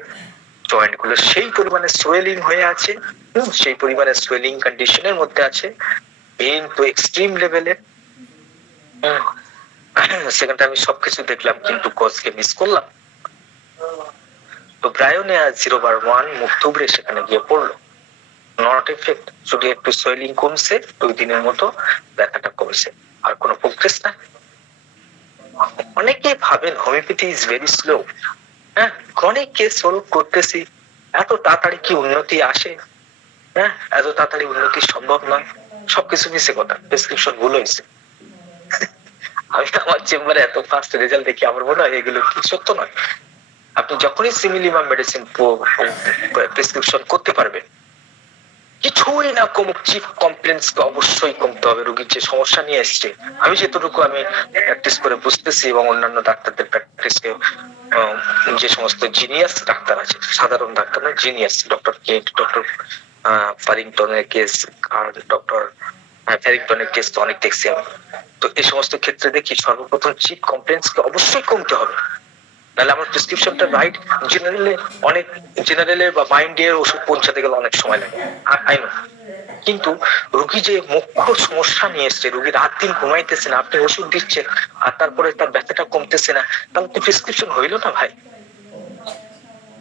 জয়েন্ট গুলো সেই পরিমাণে সোয়েলিং হয়ে আছে, সেই পরিমাণে সোয়েলিং কন্ডিশনের মধ্যে আছে, পেইন তো এক্সট্রিম লেভেলের। সেখানটা আমি সবকিছু দেখলাম কিন্তু কজকে মিস করলাম। তো ব্রায়োনিয়া 0/1 মুখ থুবড়ে সেখানে গিয়ে পড়লো, নট এফেক্ট, শুধু একটু সোয়েলিং কমছে, 2 দিনের মতো ব্যথাটা কমছে, আর কোনো প্রোগ্রেস না। অনেকে ভাবেন homeopathy is very slow, chronic case solve করতেছি, এত তাড়াতাড়ি কি উন্নতি আসে? এত তাড়াতাড়ি উন্নতি সম্ভব নয়, সবকিছু মিশে কথা, প্রেসক্রিপশন ভুল হয়েছে। আমি আমার চেম্বারে এত ফাস্ট রেজাল্ট দেখি আমার মনে হয় এগুলো কি সত্য নয়। আপনি যখনই সিমিলিমাম মেডিসিন প্রেসক্রিপশন করতে পারবেন, কিছুই না কমুক, চিফ কমপ্লেন্সকে অবশ্যই কমতে হবে। রোগীর যে সমস্যা নিয়ে এসছে, আমি যেটুকু আমি প্র্যাকটিস করে বুঝতেছি এবং অন্যান্য ডাক্তারদের প্র্যাকটিসকে, যে সমস্ত জিনিয়াস ডাক্তার আছে, সাধারণ ডাক্তার না, জিনিয়াস, ডক্টর কেট, ডক্টর ফারিংটনের কেস, আর ডক্টর ফ্যারিকটনের টেস্ট অনেক দেখছি আমি। তো এই সমস্ত ক্ষেত্রে দেখি সর্বপ্রথম চিপ কমপ্লেন্সকে অবশ্যই কমতে হবে, তাহলে আমার প্রেসক্রিপশনটা রাইট জেনারেলে বা মাইন্ডে ওষুধ পৌঁছাতে গেলে অনেক সময় লাগে, আই নো। কিন্তু রোগী যে মুখ্য সমস্যা নিয়ে এসছে, রোগী রাত দিন ঘুমাইতেছে না, আপনি ওষুধ দিচ্ছেন আর তারপরে তার ব্যথাটা কমতেছে না, তাহলে তো প্রেসক্রিপশন হইলো না ভাই।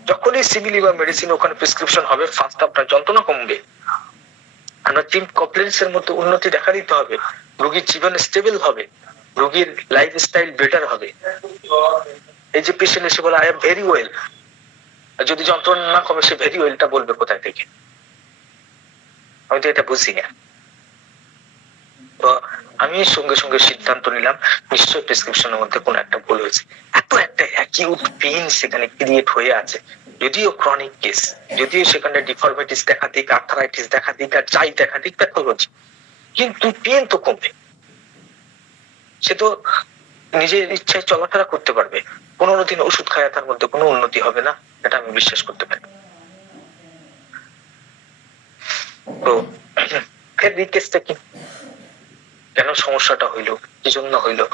যখনই সিমিলি বা মেডিসিন ওখানে প্রেসক্রিপশন হবে, ফার্স্ট আপনার যন্ত্রণা কমবে। আমরা চিপ কমপ্লেন্স এর মতো উন্নতি দেখা দিতে হবে, রোগীর জীবন স্টেবল হবে, রোগীর লাইফস্টাইল বেটার হবে। এই যে পেশেন্ট এসে বলে আই এম ভেরি ওয়েল, যদি যন্ত্রণা না কমে সে ভেরি ওয়েলটা বলবে কোথায় থেকে? আমি তো এটা বুঝি না। তো আমি সঙ্গে সঙ্গে সিদ্ধান্ত নিলাম নিশ্চয়ই প্রেসক্রিপশনের মধ্যে কোনো একটা ভুল হয়েছে। এত একটা অ্যাকিউট পেইন সেখানে ক্রিয়েট হয়ে আছে, যদিও ক্রনিক কেস, যদিও সেখানে ডিফরমিটিস দেখা দিক, আর্থারাইটিস দেখা দিক, আর যাই দেখা দিক প্যাথোলজি, কিন্তু পেইন তো কমবে। সে তো নিজের ইচ্ছায় চলাফেরা করতে পারবে, 15 দিন ওষুধ খায় তার মধ্যে কোনো উন্নতি হবে না, এটা আমি বিশ্বাস করতে পারি। তো এর রিকেসটা কি, কেন সমস্যাটা হইলো, কি জন্য হইলো?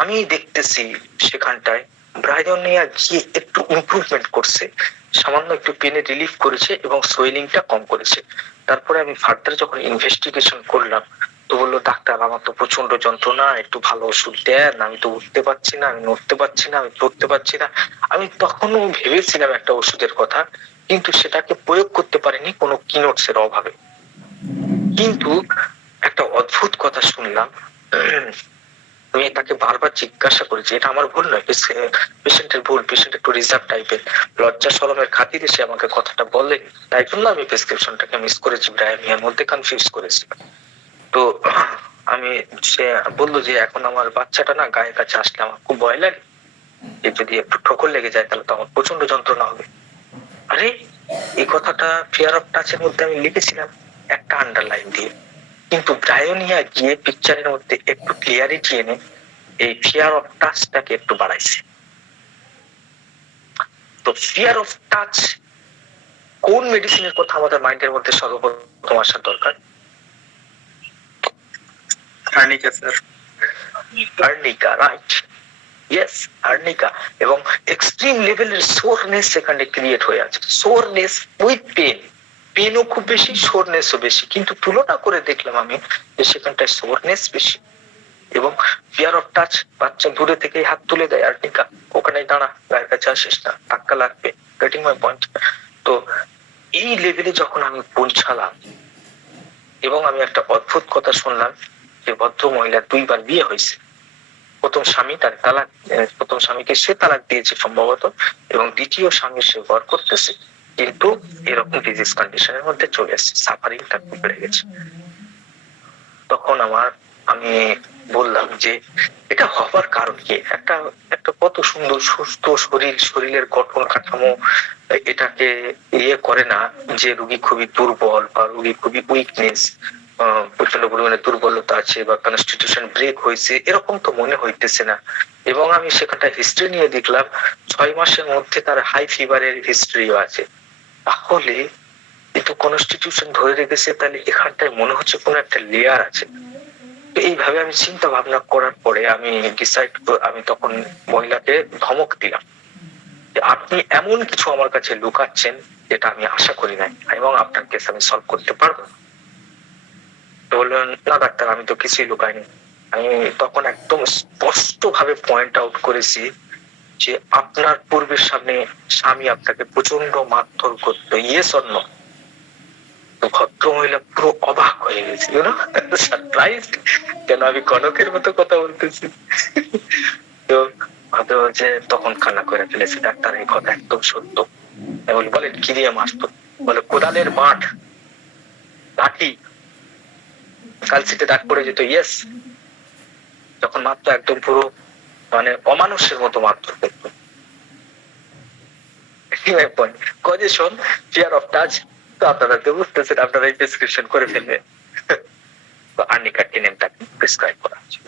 আমি দেখতেছি সেখানটায় ব্রায়োনিয়া গিয়ে একটু ইমপ্রুভমেন্ট করছে, সামান্য একটু পেনে রিলিফ করেছে এবং সোয়েলিংটা কম করেছে। তারপরে আমি ফার্দার যখন ইনভেস্টিগেশন করলাম তো বললো ডাক্তার আমার তো প্রচন্ড যন্ত্রণা, একটু ভালো ওষুধ দেন, আমি তো উঠতে পারছি না, আমি নড়তে পারছি না, আমি চড়তে পারছি না। আমি তখনও ভেবেছিলাম একটা ওষুধের কথা, কিন্তু সেটাকে প্রয়োগ করতে পারিনি কোনো কিনোটস এর অভাবে। কিন্তু একটা অদ্ভুত কথা শুনলাম, আমি তাকে বারবার জিজ্ঞাসা করেছি, এটা আমার ভুল নয়, পেশেন্টের ভুল, পেশেন্ট একটু রিজার্ভ টাইপের, লজ্জা শরমের খাতিরে সে আমাকে কথাটা বলে, তাই জন্য আমি প্রেসক্রিপশনটাকে মিস করেছি, ব্রায়োনিয়ার মধ্যে কনফিউজ করেছি। তো আমি, সে বললো যে এখন আমার বাচ্চাটা না গায়ের কাছে আসলে আমার খুব ভয় লাগে, যদি একটু ঠোকর লেগে যায় তাহলে তো আমার প্রচন্ড যন্ত্রণা হবে। আরে এই কথাটা ফিয়ার অফ টাচের মধ্যে আমি লিখেছিলাম একটা আন্ডারলাইন দিয়ে, কিন্তু ব্রায়োনিয়া গিয়ে পিকচারের মধ্যে একটু ক্লিয়ারিটি এনে এই ফিয়ার অফ টাচটাকে একটু বাড়াইছে। তো ফিয়ার অফ টাচ কোন মেডিসিনের কথা আমাদের মাইন্ডের মধ্যে সর্বপ্রথম আসা দরকার? Arnica sir. Arnica, right, yes arnica. এবং এক্সট্রিম লেভেলের সোরনেস সেখানে ক্রিয়েট হয়ে আছে, সোরনেস উইথ পেন, পেনও খুব বেশি, সোরনেসও বেশি, কিন্তু তুলনা করে দেখলাম আমি যে সেখানটায় সোরনেস বেশি। এবং ফিয়ার অফ টাচ, বাচ্চা দূরে থেকেই হাত তুলে দেয়, আর্নিকা ওখানেই দাঁড়া, গায়ের কাছে আসিস না, ধাক্কা লাগবে, গেটিং মাই পয়েন্ট। তো এই লেভেলে যখন আমি পৌঁছালাম এবং আমি একটা অদ্ভুত কথা শুনলাম যে ভদ্র মহিলার 2 বার বিয়ে হয়েছে, প্রথম স্বামী তার তালাক, প্রথম স্বামীকে সে তালাক দিয়েছে সম্ভবত, এবং দ্বিতীয় স্বামী সে ঘর করতেছে, কিন্তু এরকম ডিজিজ কন্ডিশনের মধ্যে চলে আসছে, সাফারিংটা বেড়ে গেছে। তখন আমি বললাম যে এটা হবার কারণ কি? একটা একটা কত সুন্দর সুস্থ শরীর, শরীরের গঠন কাঠামো এটাকে ইয়ে করে না যে রোগী খুবই দুর্বল বা রোগী খুবই উইকনেস, প্রচন্ড পরিমাণে দুর্বলতা আছে বা কনস্টিটিউশন ব্রেক হয়েছে, এরকম তো মনে হইতেছে না। এবং আমি সেখানটা হিস্ট্রি নিয়ে দেখলাম 6 মাসের মধ্যে তার হাই ফিভারের হিস্ট্রিও আছে। তাহলে কিন্তু কনস্টিটিউশন ধরে রেখেছে, তাহলে এখানটায় মনে হচ্ছে কোনো একটা লেয়ার আছে। এইভাবে আমি চিন্তা ভাবনা করার পরে আমি তখন মহিলাকে ধমক দিলাম যে আপনি এমন কিছু আমার কাছে লুকাচ্ছেন যেটা আমি আশা করি নাই, এবং আপনার কেস আমি সলভ করতে পারবো। তো বললেন না ডাক্তার আমি তো কিছুই লুকাইনি। আমি তখন একদম স্পষ্ট ভাবে পয়েন্ট আউট করেছি যে আপনার পূর্বের স্বামী আপনাকে প্রচন্ড মারধর করতো, ইয়েস অর নো? তো ভদ্র মহিলা পুরো অবাক হয়ে গেছিল, সারপ্রাইজড, কেন আমি কনকের মতো কথা বলতেছি। তো ভদ্র যে তখন কান্না করে ফেলেছে, ডাক্তার এই কথা একদম সত্য। বলেন কি দিয়ে মারতো? বলে কোদালের মাঠ, লাঠি, কালসিটে দাগ পড়ে যেত, ইয়েস। যখন মারতো একদম পুরো মানে অমানুষের মতো মারধর করতো। কজেশন ফিয়ার অফ টাচ, তো আপনারা তো বুঝতেছেন, আপনারা এই প্রেসক্রিপশন করে ফেলবেন। তো আর্নিকা টেনেমটাকে প্রেসক্রাইব করা হচ্ছে।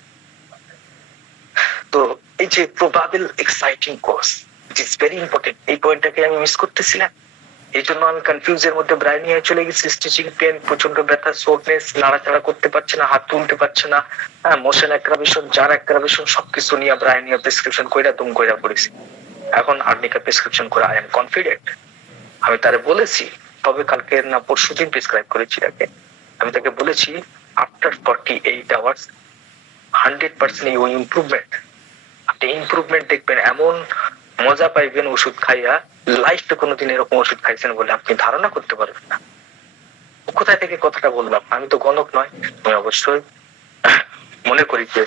তো এই যে probable exciting course, it is very important, এই পয়েন্টটাকে আমি মিস করতেছিলাম। এই জন্য আমি কনফিউজের মধ্যে ব্রাইনিয়া চলে গেছি, স্টিচিং পেন, প্রচন্ড ব্যথা, সোরনেস, নাড়াচাড়া করতে পারছে না, হাত তুলতে পারছে না, হ্যাঁ, মোশন অ্যাগ্রাভেশন, জার অ্যাগ্রাভেশন, সবকিছু নিয়ে ব্রাইনিয়া প্রেসক্রিপশন কইরা দুম কইরা পড়েছি। এখন আর্নিকা প্রেসক্রিপশন করে আই এম কনফিডেন্ট। আমি তারে বলেছি, তবে কালকে না পরশুদিন প্রেসক্রাইব করেছি তাকে। আমি তাকে বলেছি আফটার 48 আওয়ার্স 100% ইউ ইমপ্রুভমেন্ট। আপনি ইমপ্রুভমেন্ট দেখবেন, এমন মজা পাইবেন ওষুধ খাইয়া, লাইফে কোনোদিন এরকম ওষুধ খাইছেন বলে আপনি ধারণা করতে পারবেন না। কোথায় থেকে কথাটা বললাম? আমি তো গণক নয়, আমি অবশ্যই মনে করি যে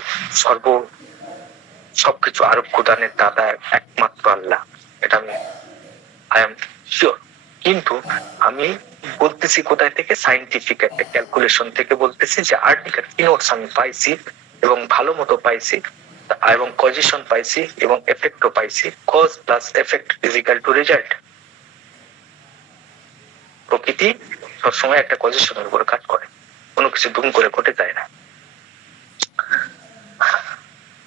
সবকিছু আরোগ্য দানের দাতা একমাত্র আল্লাহ, এটা আমি আই এম শিওর। কিন্তু আমি বলতেছি কোথায় থেকে, সাইন্টিফিক একটা ক্যালকুলেশন থেকে বলতেছি যে আর্টিকেল নোটস আমি পাইছি এবং ভালো মতো পাইছি এবং কজেশন পাইছি এবং এফেক্টও পাইছি। Cause plus effect is equal to result. প্রকৃতি সবসময় একটা কজেশনের উপর কাজ করে, কোনো কিছু দুম করে ঘটে যায় না।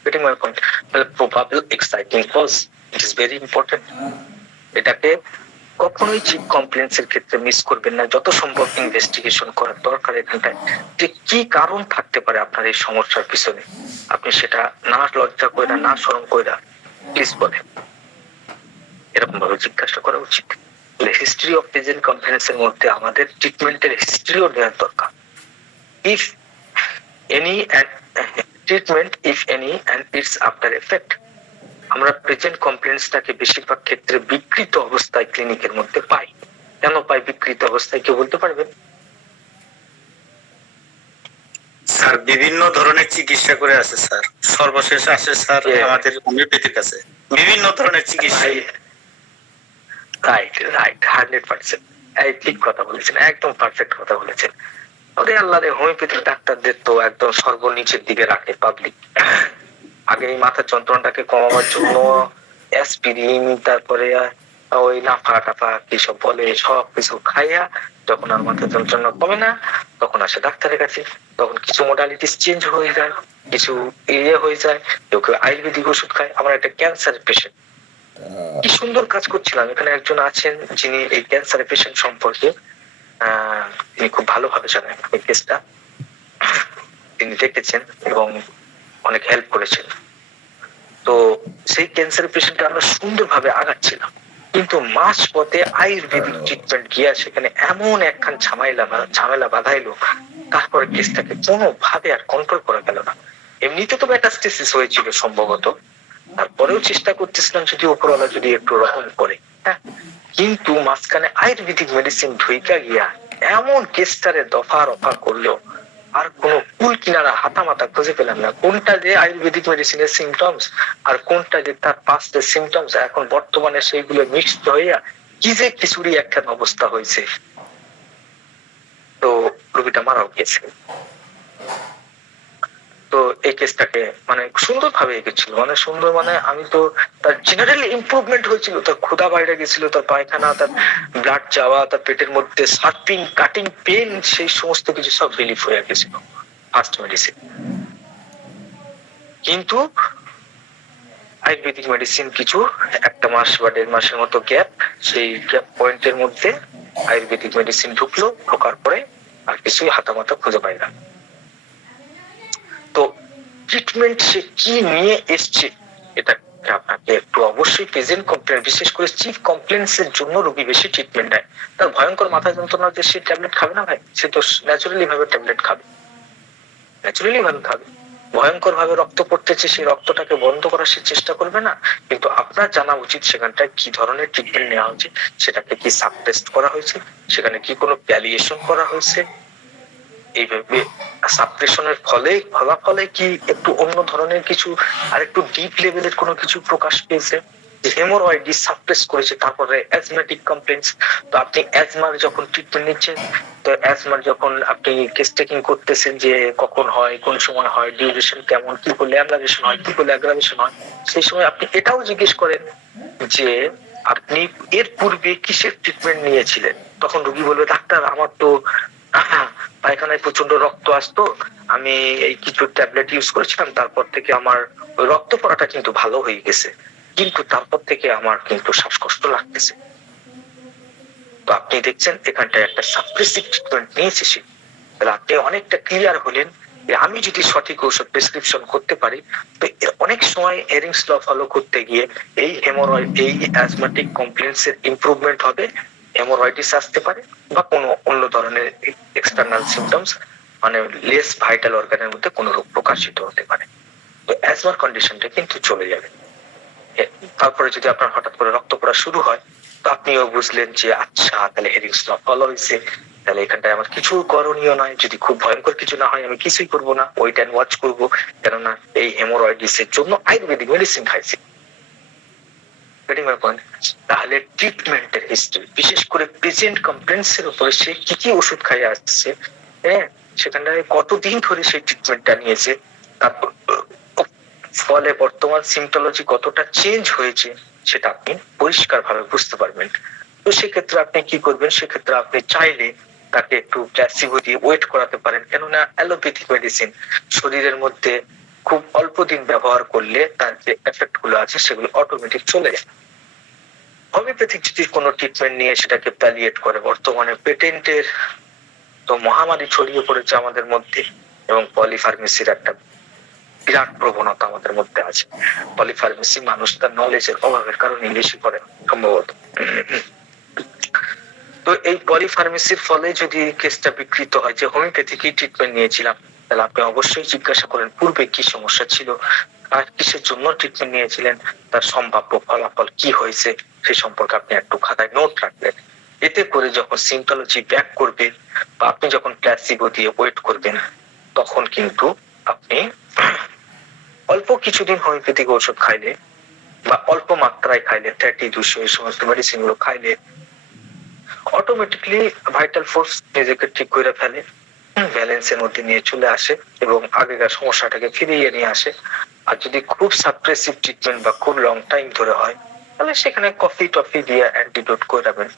Getting my point? Well, probable exciting cause, it is very important. এটাকে কখনোই চিপ কমপ্লেন্সের ক্ষেত্রে মিস করবেন না। যত সম্ভব ইনভেস্টিগেশন করার দরকার এখানটায়, যে কি কারণ থাকতে পারে আপনার এই সমস্যার পিছনে। আপনি সেটা না লজ্জা কইরা, না শরম কইরা প্লিজ বলেন, এরকম ভাবে জিজ্ঞাসা করা উচিত। হিস্ট্রি অফ প্রেজেন্ট কনফারেন্সের মধ্যে আমাদের ট্রিটমেন্টের হিস্ট্রিও দেওয়ার দরকার। If any treatment, if any and it's after effect. আমরা প্রেজেন্ট কমপ্লেন্সটাকে বেশিরভাগ ক্ষেত্রে বিকৃত অবস্থায় ক্লিনিকের মধ্যে পাই। কেন পাই বিকৃত অবস্থায়, কেউ বলতে পারবেন? স্যার বিভিন্ন ধরনের চিকিৎসা করে আছে স্যার, সর্বশেষ আসে স্যার আমাদের হোমিওপ্যাথির কাছে বিভিন্ন ধরনের চিকিৎসা। রাইট রাইট 100%, এই ঠিক কথা বলেছেন, একদম পারফেক্ট কথা বলেছেন। ওরে আল্লাহ রে, হোমিওপ্যাথিক ডাক্তারদের তো একদম সর্বনিচের দিকে রাখে পাবলিক। আগে এই মাথার যন্ত্রণাটাকে কমাবার জন্য অ্যাসপিরিন, তারপরে ওই নাফা টাফা কি সব বলে, সব কিছু খাইয়া যখন আর মাথার যন্ত্রণা কমে না, তখন আসে ডাক্তারের কাছে। তখন কিছু মডালিটিস চেঞ্জ হয়ে যায়, কিছু হয়ে যায়, কেউ কেউ আয়ুর্বেদিক ওষুধ খায়। আমার একটা ক্যান্সারের পেশেন্ট, কি সুন্দর কাজ করছিলাম। এখানে একজন আছেন যিনি এই ক্যান্সারের পেশেন্ট সম্পর্কে তিনি খুব ভালোভাবে জানেন এই কেসটা, তিনি দেখেছেন এবং অনেক হেল্প করেছেন। তো সেই ক্যান্সার পেশেন্টকে আমরা সুন্দরভাবে আগাচ্ছিলাম, কিন্তু মাস পথে আয়ুর্বেদিক ট্রিটমেন্ট গিয়া সেখানে এমন একখান ঝামেলা বাঁধাইলো, তারপরে কেসটাকে কোনোভাবে আর কন্ট্রোল করা গেল না। এমনিতে তো মেটাস্টেসিস হয়েছিল সম্ভবত, তারপরেও চেষ্টা করতেছিলাম যদি উপরওয়ালা যদি একটু রকম করে, হ্যাঁ। কিন্তু মাঝখানে আয়ুর্বেদিক মেডিসিন ঢুইকা গিয়া এমন কেসটারে দফা রফা করলো, আর কোন কুল কিনারা হাতামাতা খুঁজে পেলাম না, কোনটা যে আয়ুর্বেদিক মেডিসিনের সিমটমস আর কোনটা যে তার পাস্টের সিমটমস। এখন বর্তমানে সেইগুলো মিক্সড হইয়া কি যে খিচুড়ি একটা অবস্থা হয়েছে। তো রোগীটা মারাও গেছে। তো এই কেসটাকে মানে সুন্দর ভাবে এগেছিল, মানে সুন্দর, মানে আমি তো তার জেনারেল ইমপ্রুভমেন্ট হয়েছিল, তার ক্ষুধা বাইরে গেছিল, তার পায়খানা, তার ব্লাড যাওয়া, তার পেটের মধ্যে সার্পিং, কাটিং পেন, সেই সমস্ত কিছু সব রিলিফ হয়ে গেছিল ফার্স্ট মেডিসিন। কিন্তু আয়ুর্বেদিক মেডিসিন কিছু 1 মাস বা 1.5 মাসের মতো গ্যাপ, সেই গ্যাপ পয়েন্টের মধ্যে আয়ুর্বেদিক মেডিসিন ঢুকলো, ঢোকার পরে আর কিছুই হাতামাতা খুঁজে পাই না। তো ট্রিটমেন্ট সে কি নিয়ে এসছে এটা আপনাকে একটু অবশ্যই প্রেজেন্ট কমপ্লেন, বিশেষ করে চিফ কমপ্লেন্স এর জন্য রোগী বেশি ট্রিটমেন্ট নেয়। তার ভয়ঙ্কর মাথা যন্ত্রণা যে সে ট্যাবলেট খাবে না ভাই, সে তো ন্যাচুরালি ভাবে ট্যাবলেট খাবে, ন্যাচুরালি ভাবে খাবে। ভয়ঙ্কর ভাবে রক্ত পড়তেছে, সেই রক্তটাকে বন্ধ করার সে চেষ্টা করবে না। কিন্তু আপনার জানা উচিত সেখানটায় কি ধরনের ট্রিটমেন্ট নেওয়া হয়েছে, সেটাকে কি সাবটেস্ট করা হয়েছে, সেখানে কি কোনো প্যালিয়েশন করা হয়েছে, এইভাবে সাবপ্রেশনের ফলাফলে কি একটু অন্য ধরনের কিছু আর একটু ডিপ লেভেলের কোনো কিছু প্রকাশ পেয়েছে, হেমোরয়েডিস সাবপ্রেস করেছে। তারপরে অ্যাজমাটিক কমপ্লেন্স। তো আপনি অ্যাজমার যখন ট্রিটমেন্ট নিচ্ছেন, তো অ্যাজমার যখন আপনি কেস টেকিং করতেছেন যে কখন হয়, কোন সময় হয়, ডিউরেশন কেমন, কি করলে অ্যাগ্রাভেশন হয়, কি করলে অ্যাগ্রাভেশন হয়, সেই সময় আপনি এটাও জিজ্ঞেস করেন যে আপনি এর পূর্বে কিসের ট্রিটমেন্ট নিয়েছিলেন। তখন রোগী বলবে, ডাক্তার আমার তো পায়খানায় প্রচন্ড রক্ত আসতো, আমি এই কিছু ট্যাবলেট ইউজ করেছিলাম, তারপর থেকে আমার ওই রক্ত পড়াটা কিন্তু ভালো হয়ে গেছে, কিন্তু তারপর থেকে আমার কিন্তু শ্বাসকষ্ট লাগতেছে। তো আপনি দেখছেন এখানটায় একটা সাপ্রেসিভ ট্রিটমেন্ট নিয়েছে সে, তাহলে আপনি অনেকটা ক্লিয়ার হলেন যে আমি যদি সঠিক ওষুধ প্রেসক্রিপশন করতে পারি, তো অনেক সময় এরিংস ল ফলো করতে গিয়ে এই হেমোরয়েড, এই অ্যাজমাটিক কমপ্লেন্স এর ইমপ্রুভমেন্ট হবে, হেমোরয়েডিস আসতে পারে বা কোনো অন্য ধরনের এক্সটার্নাল সিমটমস, মানে লেস ভাইটাল অর্গানের মধ্যে কোনো রোগ প্রকাশিত হতে পারে। তো অ্যাজমার কন্ডিশনটা কিন্তু চলে যাবে। তারপরে যদি আপনার হঠাৎ করে রক্ত পড়া শুরু হয়, তো আপনিও বুঝলেন যে আচ্ছা তাহলে হেরিংস ল ফলো হয়েছে, তাহলে এখানটায় আমার কিছু করণীয় নয়, যদি খুব ভয়ঙ্কর কিছু না হয় আমি কিছুই করবো না, ওয়েট অ্যান্ড ওয়াচ করবো, কেননা এই হেমোরয়েডিস এর জন্য আয়ুর্বেদিক মেডিসিন খাইছি। তাহলে ট্রিটমেন্টের হিস্ট্রি, বিশেষ করে প্রেজেন্ট কমপ্লেন্স এর উপরে সে কি কি ওষুধ খাইয়ে আসছে, হ্যাঁ সেখানটায় কতদিন ধরে সেই ট্রিটমেন্টটা নিয়েছে, তারপর ফলে বর্তমান সিমটোলজি কতটা চেঞ্জ হয়েছে সেটা আপনি পরিষ্কার ভাবে বুঝতে পারবেন। তো সেক্ষেত্রে আপনি কি করবেন, সেক্ষেত্রে আপনি চাইলে তাকে একটু প্ল্যাসিবো দিয়ে ওয়েট করাতে পারেন, কেননা অ্যালোপ্যাথিক মেডিসিন শরীরের মধ্যে খুব অল্প দিন ব্যবহার করলে তার যে এফেক্ট গুলো আছে সেগুলো অটোমেটিক চলে যায়। হোমিওপ্যাথিক যদি কোনো ট্রিটমেন্ট নিয়ে সেটাকে প্যালিয়েট করে, বর্তমানে পেটেন্টের তো মহামারী ছড়িয়ে পড়েছে আমাদের মধ্যে, এবং পলিফার্মেসির একটা বিরাট প্রবণতা আমাদের মধ্যে আছে। পলিফার্মেসি মানুষ তার নলেজের অভাবের কারণে বেশি করে সম্ভবত। তো এই পলিফার্মেসির ফলে যদি কেসটা বিকৃত হয় যে হোমিওপ্যাথিক ট্রিটমেন্ট নিয়েছিলাম, তাহলে আপনি অবশ্যই জিজ্ঞাসা করেন পূর্বে কি সমস্যা ছিল আর কিসের জন্য ট্রিটমেন্ট নিয়েছিলেন, তার সম্ভাব্য ফলাফল কি হয়েছে সে সম্পর্কে আপনি একটু খাতায় নোট রাখবেন। এতে করে যখন সিমটোলজি ব্যাক করবে বা আপনি যখন প্ল্যাসিবো দিয়ে ওয়েট করবেন, তখন কিন্তু আপনি অল্প কিছুদিন হোমিওপ্যাথিক ওষুধ খাইলে বা অল্প মাত্রায় খাইলে 30-200 এই সমস্ত মেডিসিন গুলো খাইলে অটোমেটিকলি ভাইটাল ফোর্স নিজেকে ঠিক করে ফেলে, ব্যালেন্সের মধ্যে নিয়ে চলে আসে এবং আগেকার সমস্যাটাকে ফিরিয়ে নিয়ে আসে। আর যদি খুব সাপ্রেসিভ ট্রিটমেন্ট বা খুব লং টাইম ধরে হয়, তাহলে সেখানে কফি টফি দিয়ে অ্যান্টিডোট করাবেন,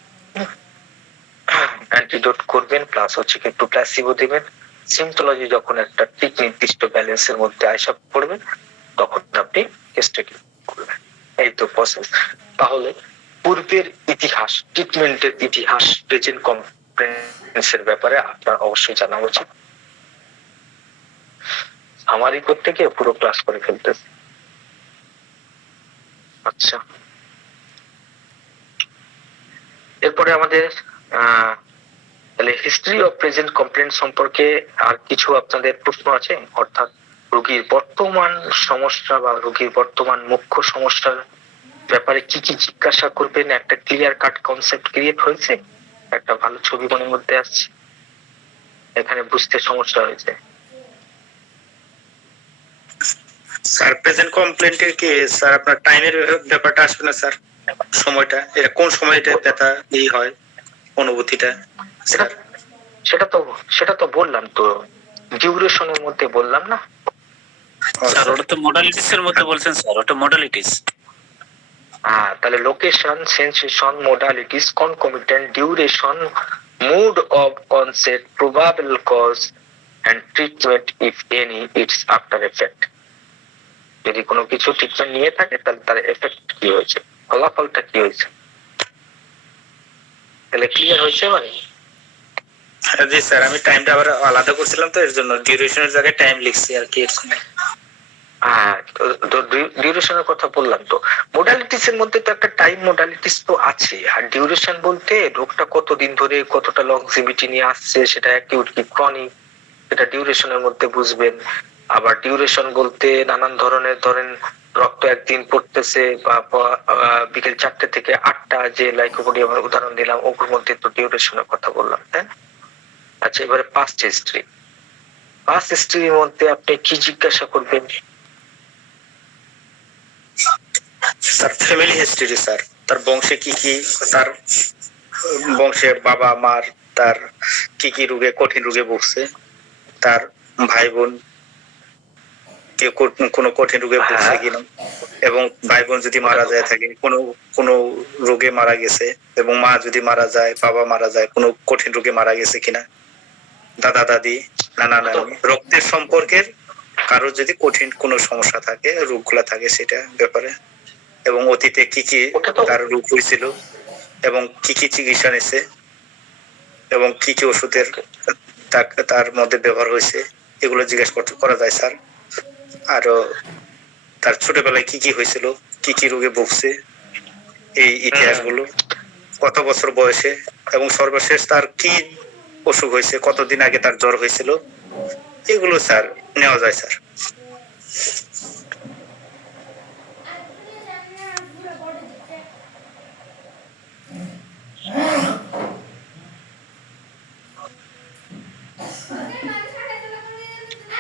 অ্যান্টিডোট করবেন, প্লাস হচ্ছে একটু প্ল্যাসিবো দিবেন। সিমটোলজি যখন একটা ঠিক নির্দিষ্ট ব্যালেন্সের মধ্যে আইসা পড়বেন, তখন আপনি কেসটা করবেন। এই তো প্রসেস। তাহলে পূর্বের ইতিহাস, ট্রিটমেন্টের ইতিহাস, প্রেজেন্ট কমপ্লেন্সের ব্যাপারে আপনার অবশ্যই জানা উচিত। আমারই করতে গিয়ে পুরো ক্লাস করে ফেলতেছে। আচ্ছা, এরপরে আমাদের তাহলে হিস্ট্রি অফ প্রেজেন্ট কমপ্লেন্ট সম্পর্কে আর কিছু আপনাদের প্রশ্ন আছে, অর্থাৎ রোগীর বর্তমান সমস্যা বা রোগীর বর্তমান মুখ্য সমস্যার ব্যাপারে কি কি জিজ্ঞাসা করবেন, একটা ক্লিয়ার কাট কনসেপ্ট ক্রিয়েট হয়েছে, একটা ভালো ছবি মনের মধ্যে আসছে, এখানে বুঝতে সমস্যা হয়েছে। স্যার প্রেজেন্ট কমপ্লেন্টের কি স্যার আপনার টাইমের ব্যাপারটা আসবে না স্যার, সময়টা এটা কোন সময়টা ব্যথা এই হয় অনুভূতিটা স্যার? সেটা তো বললাম তো, ডিউরেশনের মধ্যে বললাম না স্যার, ওটা তো মডালিটিস এর মধ্যে বলছেন স্যার, ওটা মডালিটিস। তাহলে location, sensation, modalities, concomitant, duration, mode of onset, probable cause and treatment if any, it's after effect. যদি কোনো কিছু ট্রিটমেন্ট নিয়ে থাকে তাহলে তার এফেক্ট কি হয়েছে, ফলাফলটা কি হয়েছে, তাহলে ক্লিয়ার হয়েছে। মানে জি স্যার, আমি টাইমটা আবার আলাদা করছিলাম তো এর জন্য ডিউরেশনের জায়গায় টাইম লিখছি আর কি। ডিউরেশনের কথা বললাম তো, মোডালিটিস এর মধ্যে তো একটা টাইম মোডালিটিস তো আছে, আর ডিউরেশন বলতে রোগটা কতদিন ধরে কতটা লংজিভিটি নিয়ে আসছে, সেটা অ্যাকিউট কি ক্রনিক, সেটা ডিউরেশনের মধ্যে বুঝবেন। আবার ডিউরেশন বলতে নানান ধরনের, ধরেন রক্ত একদিন পড়তেছে বা বিকেল 4টে থেকে 8টা, যে লাইকোপোডিয়ামের উদাহরণ দিলাম, ওর মধ্যে তো ডিউরেশনের কথা বললাম, তাই না? আচ্ছা, এবারে পাস্ট হিস্ট্রি, পাস্ট হিস্ট্রির মধ্যে আপনি কি জিজ্ঞাসা করবেন? স্যার ফ্যামিলি হিস্ট্রি স্যার, তার বংশে কি কি, তার বংশে বাবা মার তার কি কি রোগে, কঠিন রোগে ভুগছে, তার ভাই বোন কেউ কোনো কঠিন রোগে ভুগছে কিনা, এবং ভাই বোন যদি মারা যায় থাকে কোনো রোগে মারা গেছে, এবং মা যদি মারা যায়, বাবা মারা যায়, কোনো কঠিন রোগে মারা গেছে কিনা, দাদা দাদি, নানা নানি, রক্তের সম্পর্কের কারো যদি কঠিন কোনো সমস্যা থাকে, রোগগুলা থাকে, সেটা ব্যাপারে, এবং অতীতে কি কি তার রোগ হয়েছিল এবং কি কি চিকিৎসা নিছে, এবং কি কি ওষুধের তার মধ্যে ব্যবহার হয়েছে এগুলো জিজ্ঞেস করা যায় স্যার। আরো তার ছোটবেলায় কি কি হয়েছিল, কি কি রোগে ভুগছে, এই ইতিহাসগুলো, কত বছর বয়সে এবং সর্বশেষ তার কি অসুখ হয়েছে, কতদিন আগে তার জ্বর হয়েছিল, এগুলো স্যার নেওয়া যায় স্যার।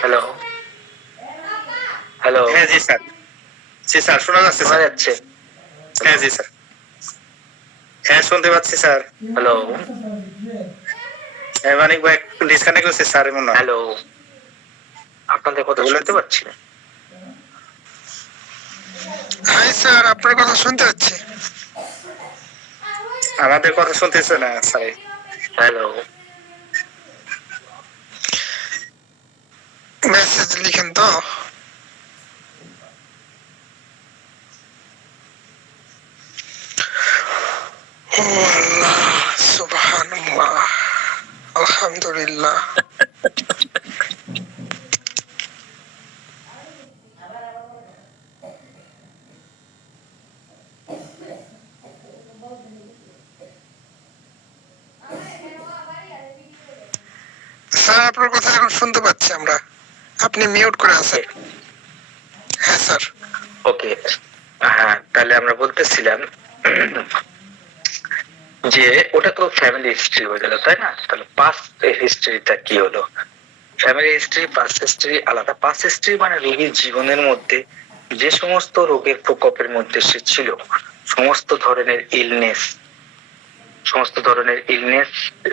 হ্যালো হ্যালো, হ্যাঁ জি স্যার, জি স্যার শোনা যাচ্ছে শোনা স্যার। যাচ্ছে? হ্যাঁ জি স্যার, হ্যাঁ শুনতে পাচ্ছি স্যার। হ্যালো মানিক ভাই একটু ডিসকানেক্ট হচ্ছে স্যার এমন না। হ্যালো, আপনাদের কথা শুনতে পাচ্ছি না। হ্যাঁ স্যার, আপনার কথা শুনতে পাচ্ছি। আমাদের কথা শুনতেছে না স্যার। হ্যালো, মেসেজ লিখেন তো। ও আল্লাহ, সুবহানাল্লাহ, আলহামদুলিল্লাহ। স্যার আপনার কথা এখন শুনতে পাচ্ছি আমরা, আপনি মিউট করে আছেন। হ্যাঁ স্যার। ওকে, হ্যাঁ তাহলে আমরা বলতেছিলাম যে ওটা তো ফ্যামিলি হিস্ট্রি হয়ে গেল, তাই না? তাহলে পাস্ট হিস্ট্রিটা কি হলো? ফ্যামিলি হিস্ট্রি, পাস্ট হিস্ট্রি আলাদা। পাস্ট হিস্ট্রি মানে রোগীর জীবনের মধ্যে যে সমস্ত রোগের প্রকোপের মধ্যে সে ছিল, সমস্ত ধরনের ইলনেস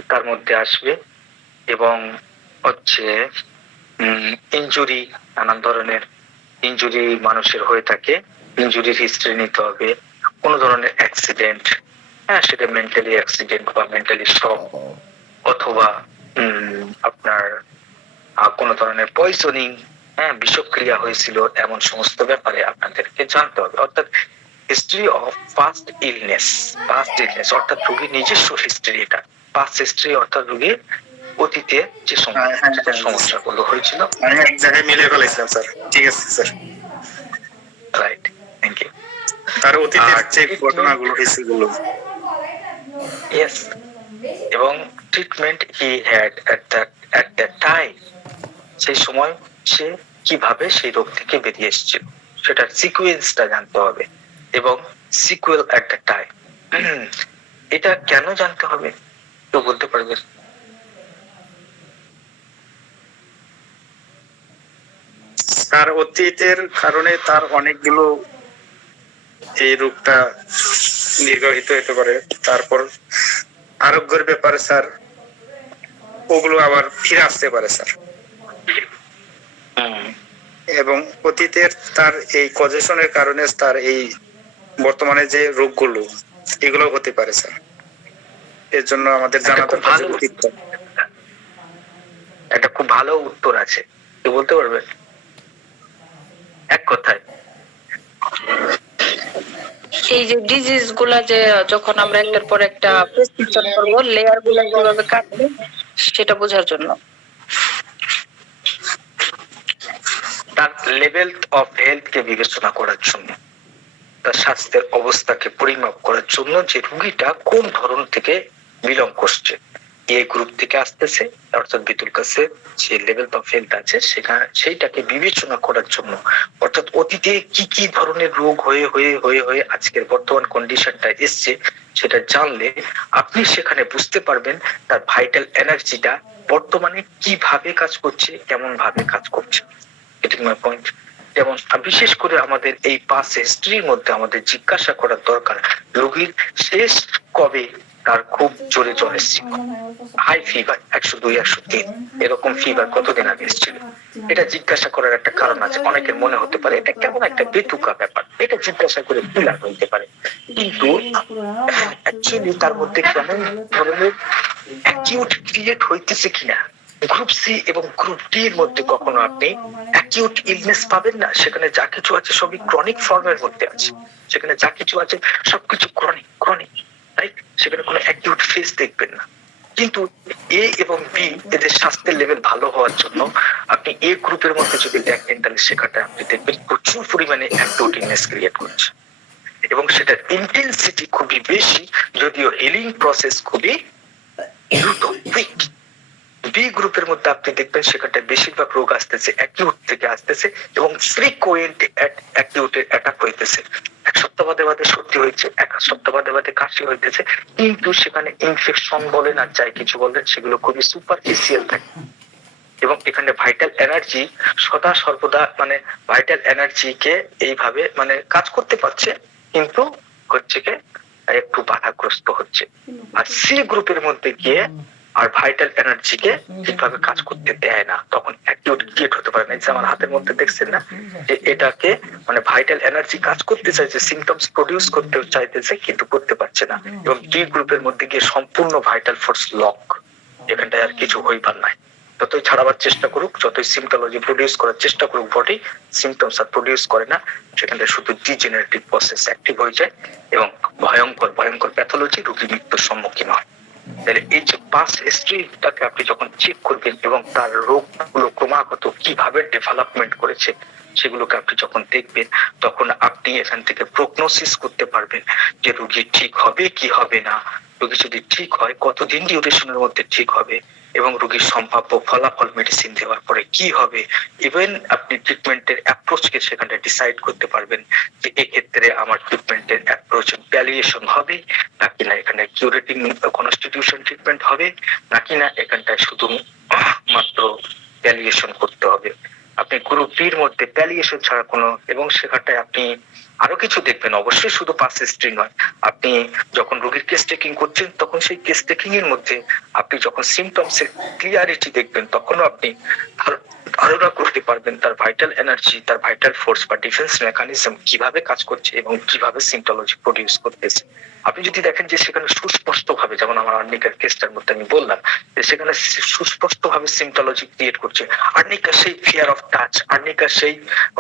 তার মধ্যে আসবে, এবং হচ্ছে ইনজুরি, নানান ধরনের ইনজুরি মানুষের হয়ে থাকে, ইনজুরির হিস্ট্রি নিতে হবে। কোন ধরনের অ্যাক্সিডেন্ট, হ্যাঁ সেটা মেন্টালি অ্যাক্সিডেন্ট বা মেন্টালি শক, অথবা আপনার কোন ধরনের পয়জনিং, হ্যাঁ বিষক্রিয়া হয়েছিল, এমন সমস্ত ব্যাপারে আপনাদেরকে জানতে হবে। অর্থাৎ হিস্ট্রি অফ পাস্ট ইলনেস অর্থাৎ রোগীর নিজস্ব হিস্ট্রি। এটা পাস্ট হিস্ট্রি অর্থাৎ রোগীর অতীতে যে সমস্যাগুলো হয়েছিল। আমি এক জায়গায় মিলে ফেলাইছিলাম স্যার, ঠিক আছে স্যার। Right, thank you. তার অতীতের যে ঘটনাগুলো হয়েছিল, ইয়েস, এবং treatment he had at that time, সেই সময় সে কিভাবে সেই রোগ থেকে বেরিয়ে এসেছিল সেটার সিকোয়েন্সটা জানতে হবে, এবং সিকুয়েল এট দ্য টাইম। এটা কেন জানতে হবে কেউ বলতে পারবে? তার অতীতের কারণে তার অনেকগুলো এই রোগটা নির্বাহিত হতে পারে। তারপর আরোগ্যের ব্যাপারে স্যার ওগুলো আবার ফিরে আসতে পারে স্যার। এবং অতীতের তার এই কজেশনের কারণে তার এই বর্তমানে যে রোগগুলো এগুলো হতে পারে স্যার। এর জন্য আমাদের জানা দরকার। একটা খুব ভালো উত্তর আছে, কেউ বলতে পারবে এক কথায়? এই যে ডিজিজ গুলা যে যখন আমরা একটার পর একটা প্রেসক্রিপশন করবো, লেয়ার গুলা কিভাবে কাটবে সেটা বোঝার জন্য। তার লেভেল অফ হেলথ কে বিবেচনা করার জন্য, তার স্বাস্থ্যের অবস্থাকে পরিমাপ করার জন্য, যে রোগীটা কোন ধরন থেকে বিলং করছে, এই গ্রুপ থেকে আসতেছে, অর্থাৎ বিতুল কাছে যে লেভেল অফ হেলথ আছে সেইটাকে বিবেচনা করার জন্য। অর্থাৎ অতীতে কি কি ধরনের রোগ হয়ে হয়ে হয়ে হয়ে আজকের বর্তমান কন্ডিশনটা এসছে, সেটা জানলে আপনি সেখানে বুঝতে পারবেন তার ভাইটাল এনার্জিটা বর্তমানে কিভাবে কাজ করছে, কেমন ভাবে কাজ করছে। এটা আমার পয়েন্ট। যেমন বিশেষ করে আমাদের এই পাস হিস্ট্রির মধ্যে আমাদের জিজ্ঞাসা করার দরকার, রোগীর শেষ কবে তার খুব জোরে জ্বর এসেছিল, হাই ফিভার 102 103, এরকম ফিভার কতদিন আগে এসেছিল। এটা জিজ্ঞাসা করার একটা কারণ আছে। অনেকের মনে হতে পারে এটা কেমন একটা বেতুকা ব্যাপার, এটা জিজ্ঞাসা করে কি লাভ হইতে পারে, কিন্তু অ্যাকচুয়ালি তার মধ্যে কেমন ধরনের অ্যাকিউট ক্রিয়েট হইতেছে কিনা। গ্রুপ সি এবং গ্রুপ ডি এর মধ্যে কখনো আপনি অ্যাকিউট ইলনেস পাবেন না। সেখানে যা কিছু আছে সবই ক্রনিক ফর্মের মধ্যে আছে, সেখানে যা কিছু আছে সবকিছু ক্রনিক, রাইট? সেখানে কোনো অ্যাকিউট ফেজ দেখবেন না। কিন্তু এ এবং বি এদের স্বাস্থ্যের লেভেল ভালো হওয়ার জন্য আপনি এ গ্রুপের মধ্যে যদি দেখেন তাহলে সেখানটা আপনি দেখবেন প্রচুর পরিমাণে অ্যাক্টিভিটিনেস ক্রিয়েট করছে এবং সেটার ইন্টেন্সিটি খুবই বেশি, যদিও হিলিং প্রসেস খুবই দ্রুত, কুইক। বি গ্রুপের মধ্যে আপনি দেখবেন সেখানটা বেশিরভাগ রোগ আসতেছে অ্যাকিউট থেকে আসতেছে এবং ফ্রিকোয়েন্ট অ্যাকিউটের অ্যাটাক হইতেছে। এক সপ্তাহ বাদে বাদে সর্দি হয়েছে, এক সপ্তাহ বাদে বাদে কাশি হইতেছে, কিন্তু সেখানে ইনফেকশন বলেন আর যাই কিছু বলেন সেগুলো খুবই সুপারফিশিয়াল থাকে। এবং এখানে ভাইটাল এনার্জি সদা সর্বদা মানে ভাইটাল এনার্জিকে এইভাবে মানে কাজ করতে পারছে, কিন্তু হচ্ছে কি একটু বাধাগ্রস্ত হচ্ছে। আর সি গ্রুপের মধ্যে গিয়ে আর ভাইটাল এনার্জিকে ঠিকভাবে কাজ করতে দেয় না, তখন অ্যাক্টিভ ক্রিয়েট হতে পারে না। এই যে আমার হাতের মধ্যে দেখছেন না, যে এটাকে মানে ভাইটাল এনার্জি কাজ করতে চাইছে, সিমটমস প্রডিউস করতে চাইতেছে কিন্তু করতে পারছে না। এবং ডি গ্রুপের মধ্যে গিয়ে সম্পূর্ণ ভাইটাল ফোর্স লক, এখানটায় আর কিছু হইবার নাই। যতই ছাড়াবার চেষ্টা করুক, যতই সিমটোলজি প্রডিউস করার চেষ্টা করুক বডি, সিমটমস আর প্রডিউস করে না, সেখানে শুধু ডিজেনারেটিভ প্রসেস অ্যাক্টিভ হয়ে যায় এবং ভয়ঙ্কর ভয়ঙ্কর প্যাথোলজি, রোগী মৃত্যুর সম্মুখীন হয়। তাহলে এই যে পাস্ট হিস্ট্রিটাকে আপনি যখন চেক করবেন এবং তার রোগগুলো ক্রমাগত কিভাবে ডেভেলপমেন্ট করেছে সেগুলোকে আপনি যখন দেখবেন, তখন আপনি এখান থেকে প্রগনোসিস করতে পারবেন যে রোগী ঠিক হবে কি হবে না, রোগী যদি ঠিক হয় কতদিন ডিউরেশনের মধ্যে ঠিক হবে এবং রোগীর সম্ভাব্য ফলাফল মেডিসিন দেওয়ার পরে কি হবে। ইভেন আপনি ট্রিটমেন্টের অ্যাপ্রোচকে সেখানে ডিসাইড করতে পারবেন যে এক্ষেত্রে আমার ট্রিটমেন্টের অ্যাপ্রোচ ভ্যালিয়েশন হবে নাকি না এখানে কিউরেটিভ কনস্টিটিউশন ট্রিটমেন্ট হবে নাকি না এখানটায় শুধু মাত্র ভ্যালিয়েশন করতে হবে। আপনি গ্রুপ বির মধ্যে ভ্যালিয়েশন ছাড়া কোনো, এবং সেখানটায় আপনি আরো কিছু দেখবেন, অবশ্যই শুধু পাস হিস্ট্রি নয়। আপনি যখন রোগীর কেস টেকিং করছেন তখন সেই কেস টেকিং এর মধ্যে আপনি যখন সিমটমস এর ক্লিয়ারিটি দেখবেন তখনও আপনি ধারণা করতে পারবেন তার ভাইটাল এনার্জি, তার ভাইটাল ফোর্স বা ডিফেন্স মেকানিজম কিভাবে কাজ করছে এবং কিভাবে সিমটোলজি প্রডিউস করতেছে। আপনি যদি দেখেন যে সেখানে সুস্পষ্ট ভাবে, যেমন আমার আর্নিকার কেসটার মধ্যে আমি বললাম যে সেখানে সুস্পষ্ট ভাবে সিমটোলজি ক্রিয়েট করছে, আর্নিকা সেই ফিয়ার অফ টাচ, আর্নিকা সেই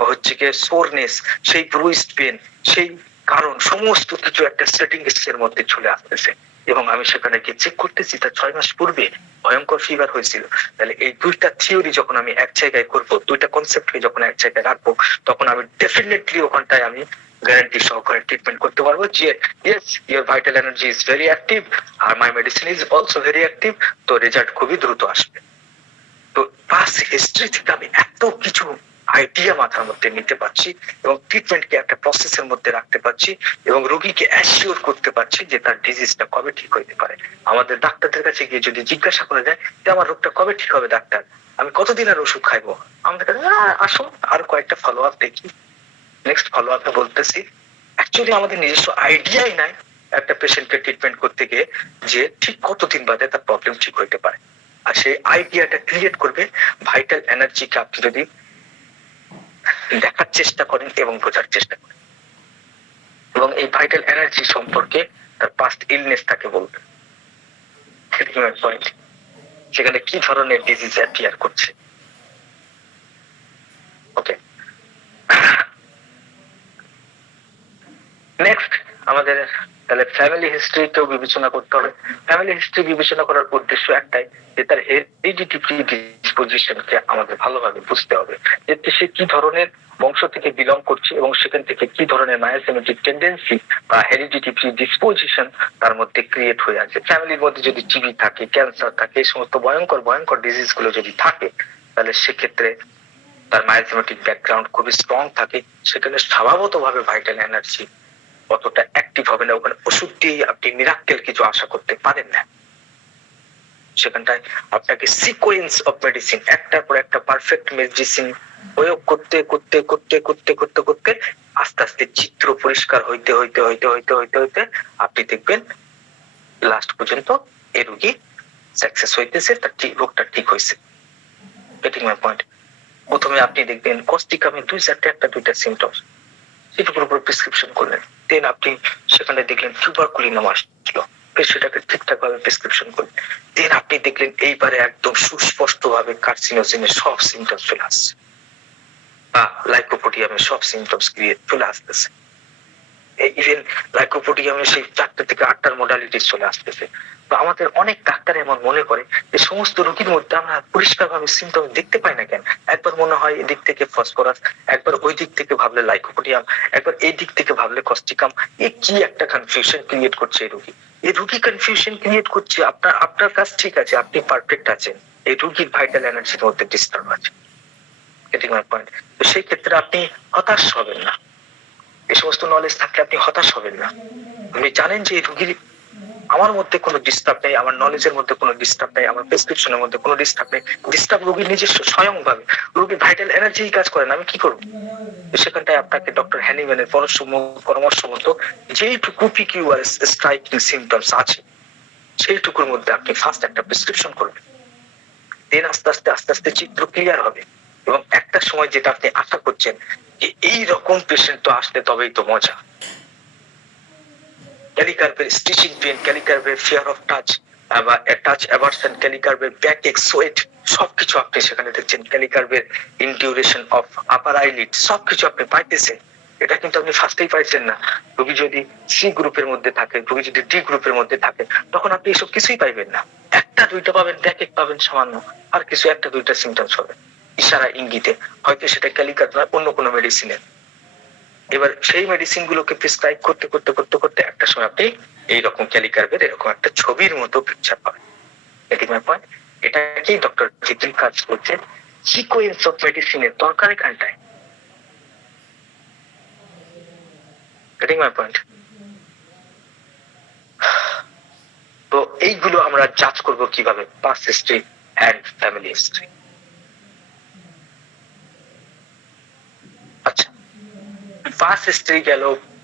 হচ্ছে গিয়ে সোরনেস, সেই ব্রুইসড পেন, সেই কারণ সমস্ত কিছু একটা সেটিং এর মধ্যে চলে আসতেছে। এবং আমি সেখানে গিয়ে চেক করতেছি তার 6 মাস পূর্বে ভয়ঙ্কর ফিভার হয়েছিল। তাহলে এই দুইটা থিওরি যখন আমি এক জায়গায় করবো, দুইটা কনসেপ্টকে যখন এক জায়গায় রাখবো, তখন আমি ডেফিনেটলি ওখানটায় আমি গ্যারান্টি সহকারে ট্রিটমেন্ট করতে পারবো যে yes your vital energy is very active আর my medicine is also very active, তো রেজাল্ট খুবই দ্রুত আসবে। তো পাস হিস্ট্রি থেকে আমি এত কিছু আইডিয়া মাথার মধ্যে নিতে পারছি এবং ট্রিটমেন্টকে একটা প্রসেসের মধ্যে রাখতে পারছি এবং রোগীকে অ্যাসিওর করতে পারছি যে তার ডিজিজটা কবে ঠিক হইতে পারে। আমাদের ডাক্তারদের কাছে গিয়ে যদি জিজ্ঞাসা করে যায় যে আমার রোগটা কবে ঠিক হবে ডাক্তার, আমি কতদিন আর ওষুধ খাইবো, আমাদের কাছে আসুন আর কয়েকটা ফলো আপ দেখি, নেক্সট ফলো আপে বলতেছি। অ্যাকচুয়ালি আমাদের নিজস্ব আইডিয়াই নাই একটা পেশেন্টকে ট্রিটমেন্ট করতে গিয়ে যে ঠিক কতদিন বাদে তার প্রবলেম ঠিক হইতে পারে। আর সেই আইডিয়াটা ক্রিয়েট করবে ভাইটাল এনার্জিকে আপনি যদি দেখার চেষ্টা করেন এবং বোঝার চেষ্টা করেন এবং এই ভাইটাল এনার্জি সম্পর্কে তার পাস্ট ইলনেস তাকে বলবেন, সেখানে কি ধরনের ডিজিজ অ্যাপিয়ার করছে। ওকে, নেক্সট আমাদের তাহলে ফ্যামিলি হিস্ট্রিকেও বিবেচনা করতে হবে। ফ্যামিলি হিস্ট্রি বিবেচনা করার উদ্দেশ্য একটাই যে তার হেরিডিটি প্রিডিসপোজিশনকে আমাদের ভালোভাবে বুঝতে হবে, যে সে কি ধরনের বংশ থেকে বিলং করছে এবং সেখান থেকে কি ধরনের মায়োসেমেটিক টেন্ডেন্সি বা হেরিডিটি প্রিডিসপোজিশন তার মধ্যে ক্রিয়েট হয়ে আছে। ফ্যামিলির মধ্যে যদি টিবি থাকে, ক্যান্সার থাকে, এই সমস্ত ভয়ঙ্কর ভয়ঙ্কর ডিজিজ গুলো যদি থাকে, তাহলে সেক্ষেত্রে তার মায়োসেমেটিক ব্যাকগ্রাউন্ড খুবই স্ট্রং থাকে, সেখানে স্বভাবতভাবে ভাইটাল এনার্জি অতটা অ্যাক্টিভ হবে না। ওখানে ওষুধ দিয়ে আপনি মিরাক্কেল কিছু আশা করতে পারেন না। সেখানটায় আপনাকে সিকোয়েন্স অফ মেডিসিন, একটার পর একটা পারফেক্ট মেডিসিন প্রয়োগ করতে করতে করতে করতে করতে করতে আস্তে আস্তে চিত্র পরিষ্কার হইতে হইতে হইতে হইতে হইতে হইতে আপনি দেখবেন লাস্ট পর্যন্ত এই রোগী সাকসেস হইতেছে, তার রোগটা ঠিক হয়েছে। Getting my point? প্রথমে আপনি দেখবেন কস্টিকামে 2-4টা সিমটমস, সেটুকুর উপর প্রেসক্রিপশন করলেন, দেন আপনি সেখানে দেখলেন টিউবারকুলিনাম আসলো, সেটাকে ঠিকঠাক ভাবে প্রেসক্রিপশন করলেন, দেন আপনি দেখলেন এইবারে একদম সুস্পষ্ট ভাবে কার্সিনোজেনের সব সিমটমস চলে আসছে বা লাইকোপোডিয়ামের সব সিমটমস ক্রিয়েট চলে আসতেছে। ইভেন লাইকোপোডিয়ামের সেই 4 থেকে 8টার মডালিটিস চলে আসতেছে। তো আমাদের অনেক ডাক্তার এমন মনে করে যে সমস্ত রোগীর মধ্যে আমরা পরিষ্কারভাবে সিমটম দেখতে পাই না কেন। একবার মনে হয় এদিক থেকে ফসফরাস, একবার ওই দিক থেকে ভাবলে লাইকোপোডিয়াম, একবার এই দিক থেকে ভাবলে কস্টিকাম। এ কি একটা কনফিউশন ক্রিয়েট করছে এই রোগী। এই রোগী কনফিউশন ক্রিয়েট করছে। আপনার কাজ ঠিক আছে, আপনি পারফেক্ট আছেন, এই রোগীর ভাইটাল এনার্জির মধ্যে ডিস্টার্ব আছে। Getting my point? তো সেই ক্ষেত্রে আপনি হতাশ হবেন না। এই সমস্ত নলেজ থাকলে আপনি হতাশ হবেন না। আপনি জানেন যে এই রোগীর, আমার মধ্যে কোনো ডিস্টার্ব নেই, আমার নলেজের মধ্যে কোনো ডিস্টার্ব নেই, আমার প্রেসক্রিপশনের মধ্যে কোনো ডিস্টার্ব নেই। ডিস্টার্ব রোগীর নিজস্ব স্বয়ংভাবে, রোগীর ভাইটাল এনার্জি কাজ করে না, আমি কি করবো? সেখানটায় আপনাকে ডক্টর হ্যানিম্যানের পরামর্শ মতো যেইটুকু পিকিউআর স্ট্রাইকিং সিমটমস আছে সেইটুকুর মধ্যে আপনি ফার্স্ট একটা প্রেসক্রিপশন করবেন। দেন আস্তে আস্তে চিত্র ক্লিয়ার হবে। এবং একটা সময় যেটা আপনি আশা করছেন যে এই রকম পেশেন্ট তো আসলে তবেই তো মজা। ক্যালিকার্ভের স্টিচিং পেন, ক্যালিকার্ভের ফিয়ার অফ টাচ বা টাচ অ্যাভারশন, ক্যালিকার্ভের ব্যাক এক সোয়েট, সবকিছু আপনি সেখানে দেখছেন। ক্যালিকার্ভের ইনডিউরেশন অফ আপার আইলিড, সবকিছু আপনি পাইতেছেন। এটা কিন্তু আপনি ফার্স্টেই পাইছেন না। রোগী যদি সি গ্রুপের মধ্যে থাকে, রোগী যদি ডি গ্রুপের মধ্যে থাকে, তখন আপনি এসব কিছুই পাইবেন না। একটা দুইটা পাবেন, ব্যাক এক পাবেন সামান্য, আর কিছু একটা দুইটা সিমটমস হবে ইশারা ইঙ্গিতে, হয়তো সেটা ক্যালিকার্ভ নয়, অন্য কোনো মেডিসিনের। এবার সেই মেডিসিন গুলোকে প্রেসক্রাইব করতে করতে করতে করতে একটা সময় আপনি এইরকম ক্যালিকার্ভের এরকম একটা ছবির মতো পিকচার পাবেন। Getting my point? এটাকেই ডক্টর জিতিন কাজ করছে সিকোয়েন্স অফ মেডিসিনের দরকার এখানটায়। Getting my point? তো এইগুলো আমরা জাজ করব কিভাবে? Past history and family history. আচ্ছা, পাস্ট হিস্ট্রি গেল,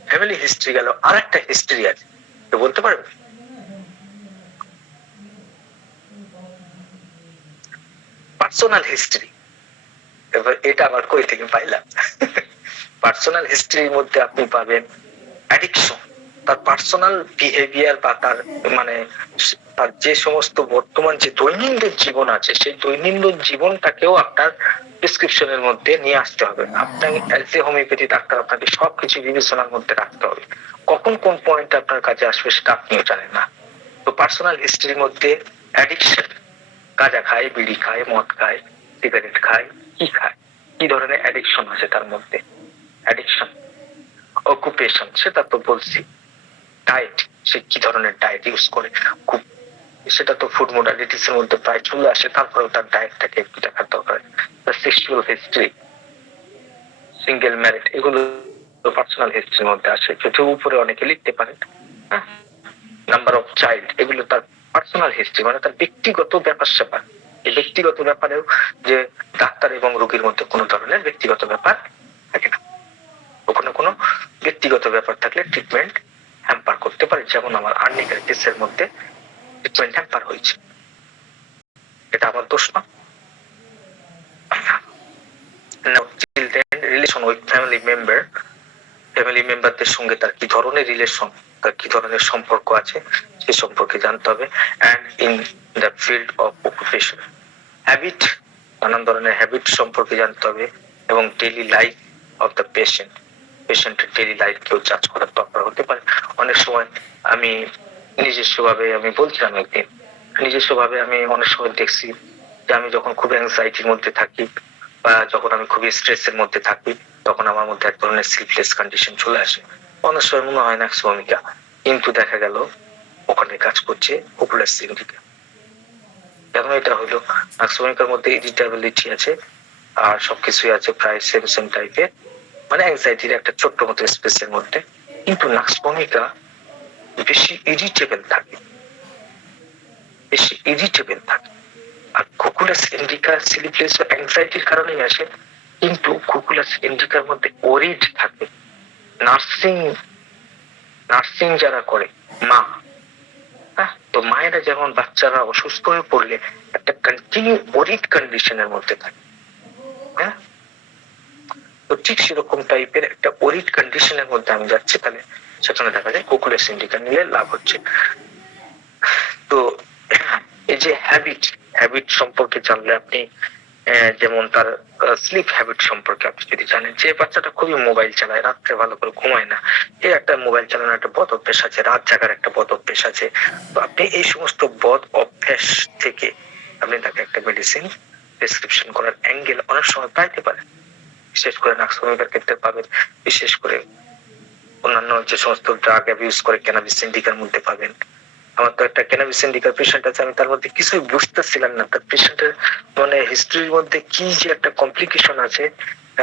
ফ্যামিলি হিস্ট্রি গেল, আর একটা হিস্ট্রি আছে, তো বলতে পারবে? Personal history. এবার এটা আবার কই থেকে পাইলাম? পার্সোনাল হিস্ট্রির মধ্যে আপনি পাবেন অ্যাডিকশন, তার পার্সোনাল বিহেভিয়ার বা তার মানে তার যে সমস্ত বর্তমান যে দৈনন্দিন জীবন আছে, সেই দৈনন্দিন জীবনটাকেও আপনার প্রেসক্রিপশনের মধ্যে নিয়ে আসতে হবে। আপনার অ্যাজ এ হোমিওপ্যাথি ডাক্তার আপনাকে সবকিছু বিবেচনার মধ্যে রাখতে হবে। কখন কোন পয়েন্ট আপনার কাছে আসবে সেটা আপনিও জানেন না। তো পার্সোনাল হিস্ট্রির মধ্যে অ্যাডিকশন, গাঁজা খায়, বিড়ি খায়, মদ খায়, সিগারেট খায়, কি খায়, কি ধরনের অ্যাডিকশন আছে তার মধ্যে, অ্যাডিকশন। অকুপেশন, সেটা তো বলছি। ডায়েট, সে কি ধরনের ডায়েট ইউজ করে, খুব সেটা তো ফুড মোডালিটিস এর মধ্যে প্রায় চলে আসে। তারপরেও তার ডায়েটটাকে একটু দেখার দরকার। সেক্সুয়াল হিস্ট্রি, সিঙ্গেল ম্যারিড, এগুলো পার্সোনাল হিস্ট্রির মধ্যে আসে। যদিও উপরে অনেকে লিখতে পারেন। নাম্বার অফ চাইল্ড, এগুলো তার পার্সোনাল হিস্ট্রি, মানে তার ব্যক্তিগত ব্যাপার স্যাপার। এই ব্যক্তিগত ব্যাপারেও যে ডাক্তার এবং রোগীর মধ্যে কোনো ধরনের ব্যক্তিগত ব্যাপার থাকে না। কোনো ব্যক্তিগত ব্যাপার থাকলে ট্রিটমেন্ট হ্যাম্পার করতে পারে, যেমন আমার আর্নিকার কেসের মধ্যে ট্রিটমেন্ট হ্যাম্পার হয়েছে। এটা আমার দোষ না। Children relation with family member, family মেম্বারদের সঙ্গে তার কি ধরনের রিলেশন, তার কি ধরনের সম্পর্ক আছে সে সম্পর্কে জানতে হবে। And in the field of occupation, habit, নানান ধরনের হ্যাবিট সম্পর্কে জানতে হবে। এবং ডেইলি লাইফ অফ দ্য পেশেন্টের ডেইলি লাইফ কেউ জাজ করার দরকার হতে পারে। অনেক সময় আমি নিজস্বভাবে, আমি বলছিলাম একদিন, নিজস্বভাবে আমি অনেক সময় দেখছি যে আমি যখন খুব অ্যাংজাইটির মধ্যে থাকি বা যখন আমি খুবই স্ট্রেসের মধ্যে থাকি, তখন আমার মধ্যে এক ধরনের স্লিপলেস কন্ডিশন চলে আসে। অনেক সময় মনে হয় না ভূমিকা, কিন্তু দেখা গেল ওখানে কাজ করছে পপুলার সিন্ডিকা। কেন এটা হলো? ভূমিকার মধ্যে ইরিটেবিলিটি আছে আর সবকিছুই আছে প্রায় সেম টাইপের, মানে অ্যাংজাইটির একটা ছোট্ট মতো স্পেসের মধ্যে। কিন্তু নাক্স ভূমিকা বেশি ইরিটেবল থাকে, বেশি ইরিটেবল থাকে। আর কুকুলাস ইন্ডিকা স্লিপলেস বা অ্যাংজাইটির কারণেই আসে, কিন্তু কুকুলাস ইন্ডিকার মধ্যে ওরিড থাকে। নার্সিং যারা করে মা, তো মায়েরা যেমন বাচ্চারা অসুস্থ হয়ে পড়লে একটা কন্টিনিউ ওরিড কন্ডিশনের মধ্যে থাকে, হ্যাঁ, তো ঠিক সেরকম টাইপের একটা ওরিড কন্ডিশনের মধ্যে আমি যাচ্ছি, তাহলে সেখানে দেখা যায় কুকুলাস ইন্ডিকা নিলে লাভ হচ্ছে। তো এই যে হ্যাবিট সম্পর্কে জানলে আপনি যেমন তার স্লিপ হ্যাবিট সম্পর্কে আপনি যদি জানেন, যে বাচ্চাটা খুবই মোবাইল চালায়, রাত্রে ভালো করে ঘুমায় না, এর একটা মোবাইল চালানোর একটা বদ অভ্যেস আছে, রাত জাগার একটা বদ অভ্যেস আছে। তো আপনি এই সমস্ত বদ অভ্যাস থেকে আপনি তাকে একটা মেডিসিন প্রেসক্রিপশন করার অ্যাঙ্গেল অনেক সময় পাইতে পারেন। বিশেষ করে নাক্সভমিকার ক্ষেত্রে পাবেন, বিশেষ করে অন্যান্য যে সমস্ত ড্রাগ অ্যাবিউজ করে ক্যানাবিস ইন্ডিকার মধ্যে পাবেন। আমার তো একটা ক্যানাবিস ইন্ডিকার পেশেন্ট আছে, আমি তার মধ্যে কিছুই বুঝতেছিলাম না, তার পেশেন্টের মানে হিস্ট্রির মধ্যে কি যে একটা কমপ্লিকেশন আছে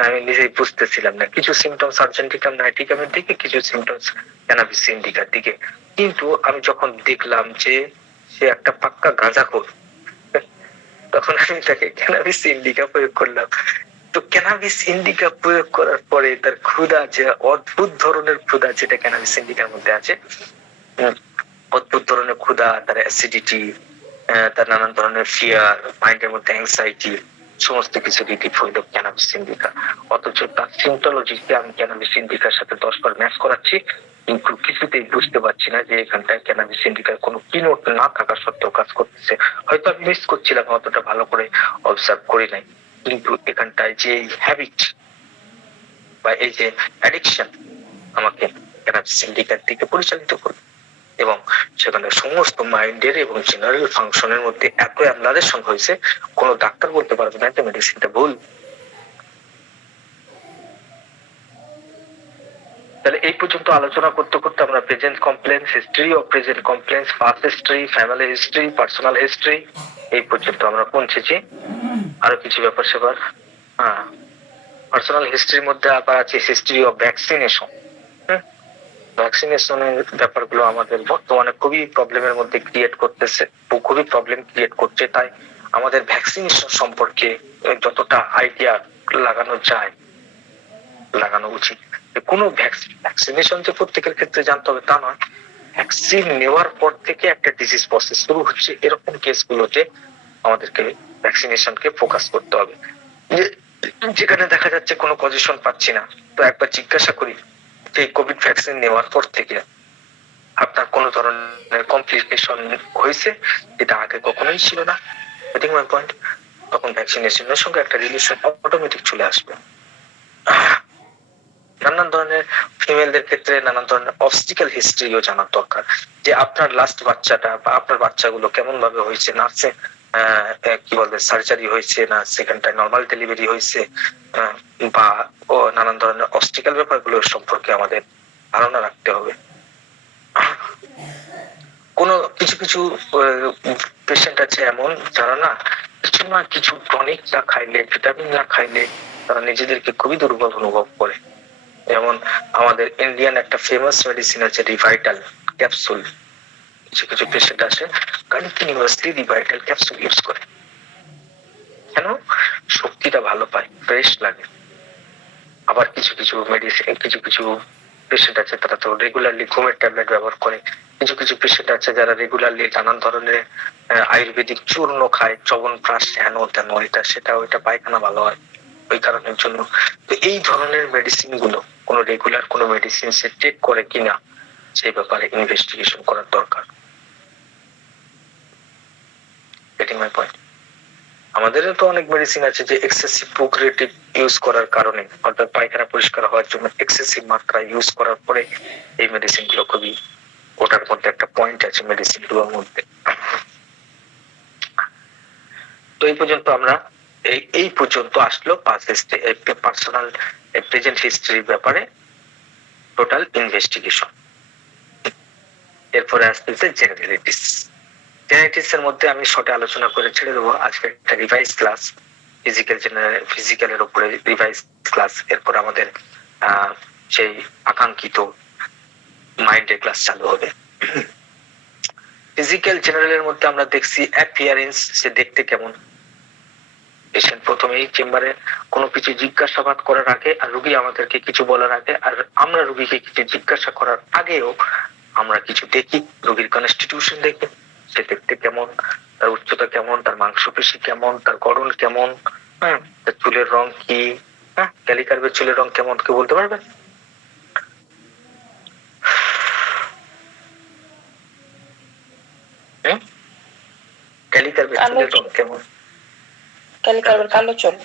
আমি নিজেই বুঝতেছিলাম না। কিছু সিমটমস আর্জেন্টিকাম নাইটিকামের দিকে, কিছু সিমটমস ক্যানাবিস ইন্ডিকার দিকে। কিন্তু আমি যখন দেখলাম যে সে একটা পাক্কা গাঁজাখোর, তখন আমি তাকে ক্যানাবিস ইন্ডিকা প্রয়োগ করলাম। তো ক্যানাবিস ইন্ডিকা প্রয়োগ করার পরে তার ক্ষুধা, যে অদ্ভুত ধরনের ক্ষুধা যেটা ক্যানাবিস ইন্ডিকার মধ্যে আছে, অদ্ভুত ধরনের ক্ষুধা, তার অ্যাসিডিটি, তার নানান ধরনের ফিয়ার, মাইন্ডের মধ্যে অ্যাংজাইটি, সমস্ত কিছু রিলিফ হইল ক্যানাবিস ইন্ডিকা। অথচ তার সিম্পটোলজিকে আমি ক্যানাবিস ইন্ডিকার সাথে 10 বার ম্যাচ করাচ্ছি, কিন্তু কিছুতেই বুঝতে পারছি না যে এখানটায় ক্যানাবিস ইন্ডিকার কোনো কিনোট না থাকা সত্ত্বেও কাজ করতেছে। হয়তো আমি মিস করছিলাম, অতটা ভালো করে অবজার্ভ করি নাই, কিন্তু এখানটায় যে হ্যাবিট বা এই যে অ্যাডিকশন আমাকে ক্যানাবিস ইন্ডিকার দিকে পরিচালিত করবে, এবং সেখানে সমস্ত মাইন্ডের এবং জেনারেল ফাংশনের মধ্যে এত অ্যাবলারেশন হয়েছে, কোনো ডাক্তার বলতে পারবে না যে মেডিসিনটা ভুল। তাহলে এই পর্যন্ত আলোচনা করতে করতে আমরা present complaints, history of present complaints, past history, family history, personal history, এই পর্যন্ত আমরা পৌঁছেছি। আরো কিছু ব্যাপার সেবার, হ্যাঁ, পার্সোনাল হিস্ট্রির মধ্যে আবার আছে হিস্ট্রি অফ ভ্যাকসিনেশন। ভ্যাকসিনেশনের ব্যাপারগুলো আমাদের বর্তমানে খুবই প্রবলেমের মধ্যে ক্রিয়েট করতেছে, খুবই প্রবলেম ক্রিয়েট করছে। তাই আমাদের ভ্যাকসিনেশন সম্পর্কে যতটা আইডিয়া লাগানো যায় লাগানো উচিত। কোনো ভ্যাকসিনেশন যে প্রত্যেকের ক্ষেত্রে জানতে হবে তা নয়, ভ্যাকসিন নেওয়ার পর থেকে একটা ডিজিজ প্রসেস শুরু হচ্ছে, এরকম কেসগুলোতে আমাদেরকে ভ্যাকসিনেশনকে ফোকাস করতে হবে। যেখানে দেখা যাচ্ছে কোনো পজিশন পাচ্ছি না, তো একবার জিজ্ঞাসা করি যে কোভিড ভ্যাকসিন নেওয়ার পর থেকে আপনার কোন ধরনের কমপ্লিকেশন হয়েছে, এটা আগে কখনোই ছিল না, গেটিং মাই পয়েন্ট? তখন ভ্যাকসিনেশনের সঙ্গে একটা রিলেশন অটোমেটিক চলে আসবে। নানান ধরনের ফিমেলদের ক্ষেত্রে নানান ধরনের অবস্টিক্যাল হিস্ট্রিও জানার দরকার, যে আপনার লাস্ট বাচ্চাটা বা আপনার বাচ্চাগুলো কেমন ভাবে হয়েছে, নার্সে কি বলবে সার্জারি হয়েছে না সেকেন্ড টাইম নর্মাল ডেলিভারি হয়েছে, বা ও নানান ধরনের অবস্টিক্যাল ব্যাপারগুলো সম্পর্কে আমাদের ধারণা রাখতে হবে। কোনো কিছু কিছু পেশেন্ট আছে এমন যারা না কিছু না কিছু টনিক না খাইলে, ভিটামিন না খাইলে তারা নিজেদেরকে খুবই দুর্বল অনুভব করে। যেমন আমাদের ইন্ডিয়ান একটা ফেমাস মেডিসিন আছে রিভাইটাল ক্যাপসুল, কিছু কিছু পেশেন্ট আছে কন্টিনিউয়াসলি রিভাইটাল ক্যাপসুল ইউজ করে। কেন? শক্তিটা ভালো পায়, ফ্রেশ লাগে। আবার কিছু কিছু মেডিসিন, কিছু কিছু পেশেন্ট আছে তারা তো রেগুলারলি ঘুমের ট্যাবলেট ব্যবহার করে। কিছু কিছু পেশেন্ট আছে যারা রেগুলারলি নানান ধরনের আয়ুর্বেদিক চূর্ণ খায়, চবনপ্রাশ, হেন তেন, এটা সেটা, ওইটা পায়খানা ভালো হয় ওই কারণের জন্য। তো এই ধরনের মেডিসিন গুলো কোন রেগুলার কোন মেডিসিন সে টেক করে কিনা সেই ব্যাপারে ইনভেস্টিগেশন করার দরকার। Getting my point? আমাদের তো অনেক মেডিসিন আছে যে এক্সেসিভ প্রোগ্রেটিভ ইউজ করার কারণে, অর্থাৎ পায়খানা পরিষ্কার হওয়ার জন্য এক্সেসিভ মাত্রা ইউজ করার পরে এই মেডিসিন গুলো খুবই, ওটার মধ্যে একটা পয়েন্ট আছে মেডিসিন গুলোর মধ্যে। তো এই পর্যন্ত আমরা এই পর্যন্ত আসলো পার্সোনাল প্রেজেন্ট হিস্ট্রির ব্যাপারে টোটাল ইনভেস্টিগেশন। এরপরে আসতেছে জেনারেলিটিস। জেনারেলিটিস এর মধ্যে আমি শর্টে আলোচনা করে ছেড়ে দেবো, আজকে একটা রিভাইজ ক্লাস, ফিজিক্যালের উপরে রিভাইজ ক্লাস। এরপর আমাদের সেই আকাঙ্ক্ষিত মাইন্ডের ক্লাস চালু হবে। ফিজিক্যাল জেনারেলের মধ্যে আমরা দেখছি অ্যাপিয়ারেন্স, সে দেখতে কেমন। পেশেন্ট প্রথমেই চেম্বারে কোনো কিছু জিজ্ঞাসাবাদ করার আগে আর রোগী আমাদেরকে কিছু বলার আগে, আর আমরা রোগীকে কিছু জিজ্ঞাসা করার আগেও আমরা কিছু দেখি, রোগীর কনস্টিটিউশন দেখি, সে দেখতে কেমন, তার উচ্চতা কেমন, তার মাংসপেশি কেমন, তার গঠন কেমন, তার চুলের রং কি, ক্যালিকার্ভের চুলের রং কেমন, কেউ বলতে পারবে? ক্যালিকার্ভের চুলের রং কেমন? ক্যালিকার্ভের কালো চুল।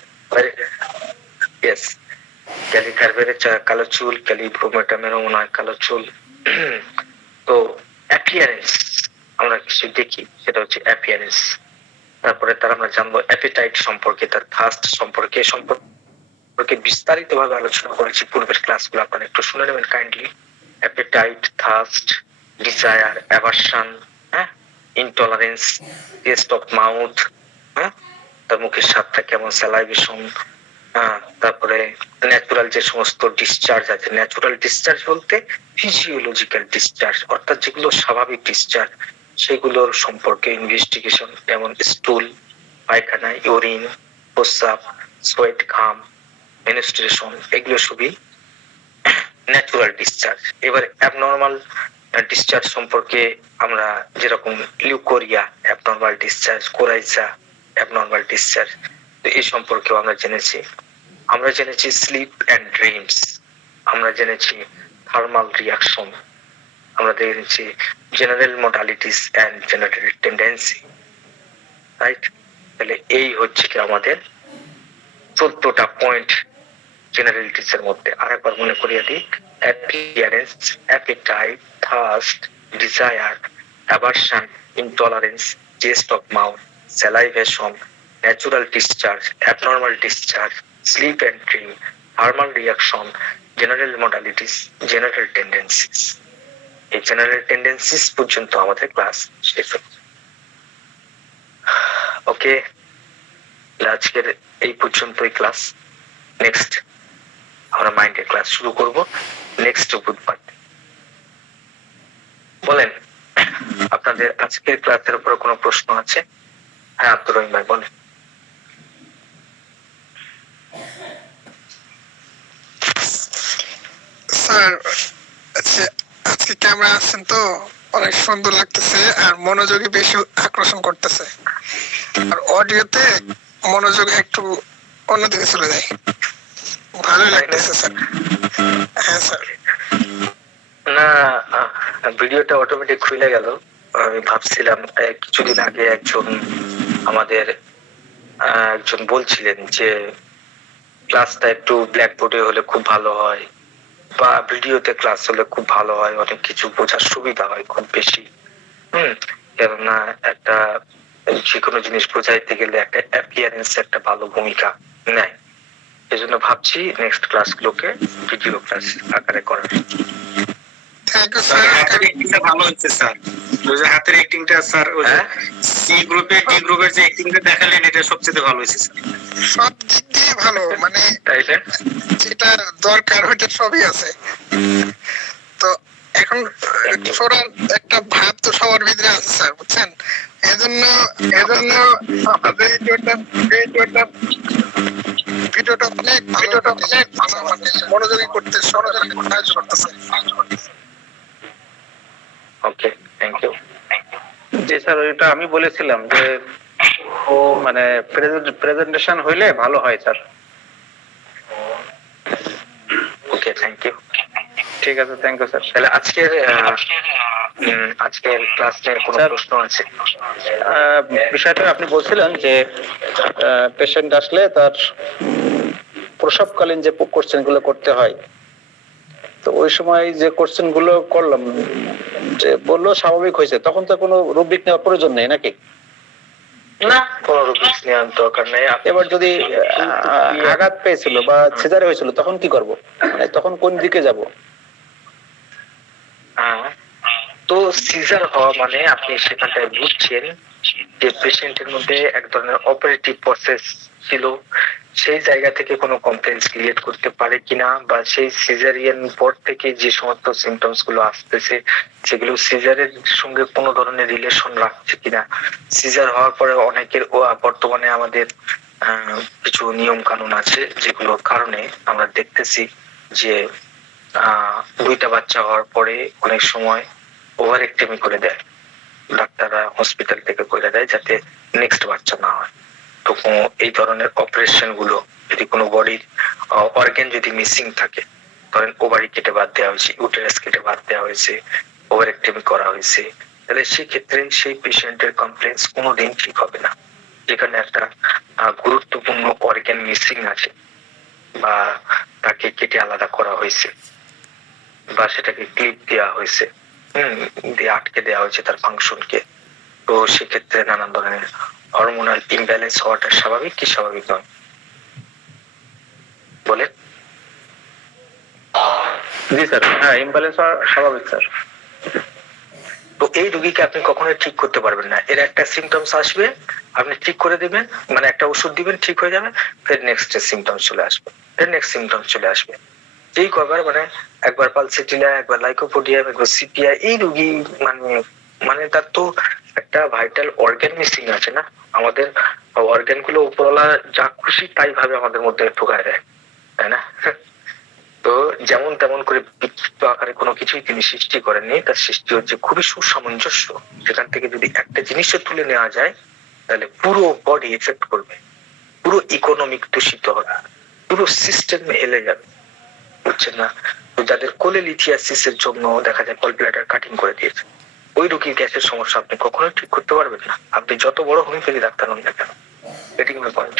ইয়েস, ক্যালিকার্ভের কালো চুল, ক্যালিব্রোমেটামেরও মনে হয় কালো চুল। তো অ্যাপিয়ারেন্স আমরা কিছু দেখি, সেটা হচ্ছে অ্যাপিয়ারেন্স। তারপরে তার আমরা জানবো অ্যাপিটাইট সম্পর্কে, তার থার্স্ট সম্পর্কে, সম্পর্কে বিস্তারিত ভাবে আলোচনা করেছি পূর্বের ক্লাসগুলো, আপনারা একটু শুনে নেবেন kindly. Appetite, thirst, desire, aversion, হ্যাঁ, ইনটলারেন্স, টেস্ট অফ মাউথ, হ্যাঁ, তার মুখের স্বাদটা কেমন, স্যালাইভেশন, হ্যাঁ, তারপরে ন্যাচুরাল যে সমস্ত ডিসচার্জ আছে, ন্যাচুরাল ডিসচার্জ বলতে ফিজিওলজিক্যাল ডিসচার্জ, অর্থাৎ যেগুলো স্বাভাবিক ডিসচার্জ সেগুলোর সম্পর্কে ইনভেস্টিগেশন, যেমন স্টুল, পায়খানা, ইউরিন, প্রস্রাব, সোয়েট, ঘাম, মেনস্ট্রুয়েশন, এগুলো সবই ন্যাচুরাল ডিসচার্জ। এবার অ্যাবনর্মাল ডিসচার্জ সম্পর্কে আমরা যেরকম leucorrhoea abnormal discharge, coryza abnormal discharge, তো এই সম্পর্কেও আমরা জেনেছি। আমরা জেনেছি স্লিপ অ্যান্ড ড্রিমস, আমরা জেনেছি থার্মাল রিয়াকশন, আমরা জেনেছি general modalities and general tendency, right? তাহলে এই হচ্ছে কি আমাদের 14টা পয়েন্ট জেনারেলিটিস এর মধ্যে। আরেকবার মনে করিয়ে দিই, appearance, appetite, thirst, desire, aversion, intolerance, taste of mouth, salivation, natural discharge, abnormal discharge, sleep and dream, thermal reaction, general modalities, general tendencies. এই জেনারেল টেন্ডেন্সিস পর্যন্ত আমাদের ক্লাস শেষ হচ্ছে। ওকে, আজকের এই পর্যন্তই ক্লাস। নেক্সট আমরা মাইন্ডের ক্লাস শুরু করব নেক্সট বুধবার। বলেন, আপনাদের আজকের ক্লাসের উপর কোনো প্রশ্ন আছে? হ্যাঁ, আব্দুর রহিম ভাই বলেন। স্যার, আচ্ছা, আজকে ক্যামেরা আসছেন তো অনেক সুন্দর লাগতেছে আর মনোযোগী বেশি আকর্ষণ করতেছে, আর অডিওতে মনোযোগ একটু অন্যদিকে চলে যায়। ভালোই লাগতেছে স্যার। হ্যাঁ স্যার। না, ভিডিওটা অটোমেটিক খুলে গেল। আমি ভাবছিলাম কিছুদিন আগে আমাদের একজন বলছিলেন যে ক্লাসটা একটু ব্ল্যাকবোর্ডে হলে খুব ভালো হয়, বা ভিডিওতে ক্লাস হলে খুব ভালো হয়, অনেক কিছু বোঝার সুবিধা হয় খুব বেশি। কেননা একটা যে কোনো জিনিস বোঝাইতে গেলে একটা অ্যাপিয়ারেন্স একটা ভালো ভূমিকা নেয়। এই জন্য ভাবছি নেক্সট ক্লাসগুলোকে ভিডিও ক্লাস আকারে করার। Thank you sir. হাতের অ্যাক্টিংটা ভালো হচ্ছে স্যার, ওই যে হাতের অ্যাক্টিংটা স্যার, ওই যে সি গ্রুপে ডি গ্রুপের যে অ্যাক্টিংটা দেখালেন এটা সবচেয়ে ভালো হয়েছে স্যার। সব দিক দিয়ে ভালো, মানে তাইলে যেটা দরকার ওইটা সবই আছে। তো এখন ছোড়ার একটা ভাব তো সবার ভিতরে আছে স্যার, বুঝছেন? এজন্য আপনাদের ভিডিওটা অনেক ভালো, মানে মনোযোগী করতে সাহায্য করতেছে। ওকে, থ্যাংক ইউ। জি স্যার, ওইটা আমি বলেছিলাম যে ও মানে প্রেজেন্টেশন হইলে ভালো হয় স্যার। Okay, thank you. ঠিক আছে, থ্যাংক ইউ স্যার। তাহলে আজকের ক্লাস নিয়ে কোনো স্যার, প্রশ্ন আছে? বিষয়টা আপনি বলছিলেন যে পেশেন্ট আসলে তার প্রসবকালীন যে কোশ্চেন গুলো করতে হয়, তো ওই সময় যে কোশ্চেন গুলো করলাম যে বললো স্বাভাবিক হয়েছে, তখন তো কোনো রুব্রিক নেওয়ার প্রয়োজন নেই নাকি? না, কোনো রুব্রিক্স নেওয়ার দরকার নেই। এবার যদি আঘাত পেয়েছিল বা সিজারে হয়েছিল তখন কি করব, মানে তখন কোন দিকে যাব? তো সিজার হওয়া মানে আপনি সেখানটায় বুঝছেন যে পেশেন্টের মধ্যে এক ধরনের অপারেটিভ প্রসেস ছিল, সেই জায়গা থেকে কোনো কমপ্লেন্স ক্রিয়েট করতে পারে কিনা, বা সেই সিজারিয়ান পর থেকে যে সমস্ত সিমটমস গুলো আসতেছে সেগুলো সিজারের সঙ্গে কোনো ধরনের রিলেশন রাখছে কিনা। সিজার হওয়ার পরে অনেকের বর্তমানে আমাদের কিছু নিয়ম কানুন আছে যেগুলোর কারণে আমরা দেখতেছি যে দুইটা বাচ্চা হওয়ার পরে অনেক সময় ওভারেক্টমি করে দেয়, ডাক্তাররা হসপিটাল থেকে করে দেয় যাতে নেক্সট বাচ্চা না হয়। তো এই ধরনের অপারেশন গুলো যদি কোনো বডির অর্গান যদি মিসিং থাকে, ধরেন ওভারি কেটে বাদ দেওয়া হয়েছে, ইউটেরাস কেটে বাদ দেওয়া হয়েছে, ওভারেক্টমি করা হয়েছে, তাহলে সেক্ষেত্রে সেই পেশেন্টের কমপ্লেন্স কোনোদিন ঠিক হবে না। যেখানে একটা গুরুত্বপূর্ণ অর্গান মিসিং আছে, বা তাকে কেটে আলাদা করা হয়েছে, বা সেটাকে ক্লিপ দেওয়া হয়েছে, দিয়ে আটকে দেওয়া হয়েছে তার ফাংশনকে। তো সেক্ষেত্রে নানান ধরনের হরমোনাল ইমব্যালেন্স হওয়াটা স্বাভাবিক কি স্বাভাবিক নয় বলে? জি স্যার, হ্যাঁ ইমব্যালেন্স হওয়া স্বাভাবিক স্যার। তো এই রোগীকে আপনি কখনোই ঠিক করতে পারবেন না। এর একটা সিমটমস আসবে, আপনি ঠিক করে দিবেন, মানে একটা ওষুধ দিবেন, ঠিক হয়ে যাবে, ফের নেক্সট সিমটমস চলে আসবে, ফের নেক্সট সিমটমস চলে আসবে। এই কবার মানে একবার পালসেটিলা, একবার লাইকোপোডিয়াম, একবার সিপিআই, এই রোগী মানে মানে তার তো একটা ভাইটাল অর্গান মিসিং আছে না। আমাদের অর্গান গুলো উপরওয়ালা যা খুশি তাই ভাবে আমাদের মধ্যে ঢোকায় দেয়, তাই না? তো যেমন তেমন করে বিক্ষিপ্ত আকারে কোনো কিছুই তিনি সৃষ্টি করেননি, তার সৃষ্টি হচ্ছে খুবই সুসামঞ্জস্য। সেখান থেকে যদি একটা জিনিসও তুলে নেওয়া যায় তাহলে পুরো বডি এফেক্ট করবে, পুরো ইকোনমিক দূষিত হবে, পুরো সিস্টেম হেলে যাবে, বুঝছেন না? তো যাদের কোলেলিথিয়াসিস এর জন্য দেখা যায় গল ব্লাডার কাটিং করে দিয়েছে, ওই রোগীর গ্যাসের সমস্যা আপনি কখনোই ঠিক করতে পারবেন না, আপনি যত বড় হোমিওপ্যাথি ডাক্তার হন না কেন। এটি আমার পয়েন্ট।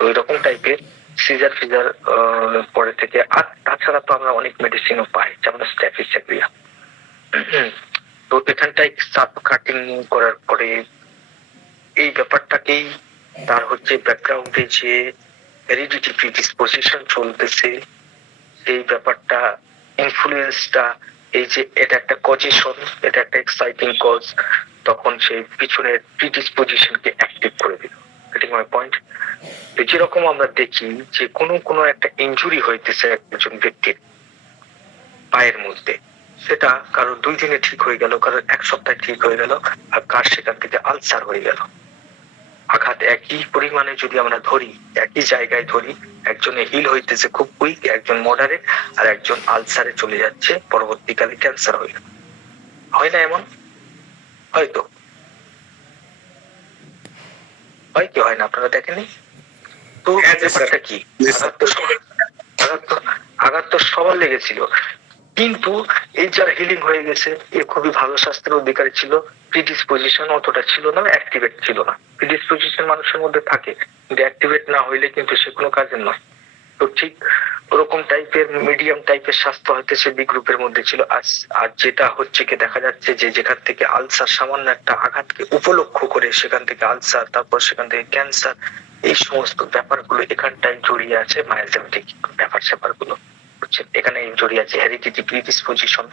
ওই রকম টাইপের সিজার ফিজার পরে থেকে। আর তাছাড়া তো আমরা অনেক মেডিসিনও পাই, যেমন স্ট্যাফিসেক্রিয়া। তো এখানটায় সাব কাটিং করার পরে এই ব্যাপারটাকেই তার হচ্ছে ব্যাকগ্রাউন্ডে যে হেরিডিটি প্রিডিসপোজিশন চলতেছে, এই ব্যাপারটা ইনফ্লুয়েন্সটা, এই যে এটা একটা কজেশন, এটা একটা এক্সাইটিং কজ, তখন সেই পিছনের প্রিডিসপোজিশনকে অ্যাক্টিভ করে দিল। Getting my point? যেরকম আমরা দেখি যে কোনো একটা ইনজুরি হইতেছে একজন ব্যক্তির পায়ের মধ্যে, সেটা কারো 2 দিনে ঠিক হয়ে গেল, কারো 1 সপ্তাহে ঠিক হয়ে গেল, আর কার সেখান থেকে আলসার হয়ে গেল। আঘাত একই পরিমাণে যদি আমরা ধরি, একই জায়গায় ধরি, একজনে হিল হইতেছে খুব কুইক, একজন মডারেট, আর একজন আলসারে চলে যাচ্ছে, পরবর্তীকালে ক্যান্সার হয়ে গেল। হয় না এমন? হয়তো হয় কি হয় না, আপনারা দেখেননি? তো ব্যাপারটা কি, আঘাত তো সবার লেগেছিল, কিন্তু এই যার হিলিং হয়ে গেছে এ খুবই ভালো স্বাস্থ্যের অধিকারী ছিল, প্রিডিসপোজিশন অতটা ছিল না, অ্যাক্টিভেট ছিল না। প্রিডিসপোজিশন মানুষের মধ্যে থাকে, কিন্তু অ্যাক্টিভেট না হইলে কিন্তু সে কোনো কাজের নয়। তো ঠিক ওরকম টাইপের মিডিয়াম টাইপের স্বাস্থ্য হয়তো সে বি গ্রুপের মধ্যে ছিল। আর যেটা হচ্ছে কি দেখা যাচ্ছে যে যেখান থেকে আলসার, সামান্য একটা আঘাতকে উপলক্ষ করে সেখান থেকে আলসার, তারপর সেখান থেকে ক্যান্সার, এই সমস্ত ব্যাপারগুলো এখানটায় জড়িয়ে আছে মায়োজেনেটিক ব্যাপার স্যাপারগুলো, বুঝছেন? এখানে জড়িয়ে আছে হেরিডিটি প্রিডিসপোজিশন।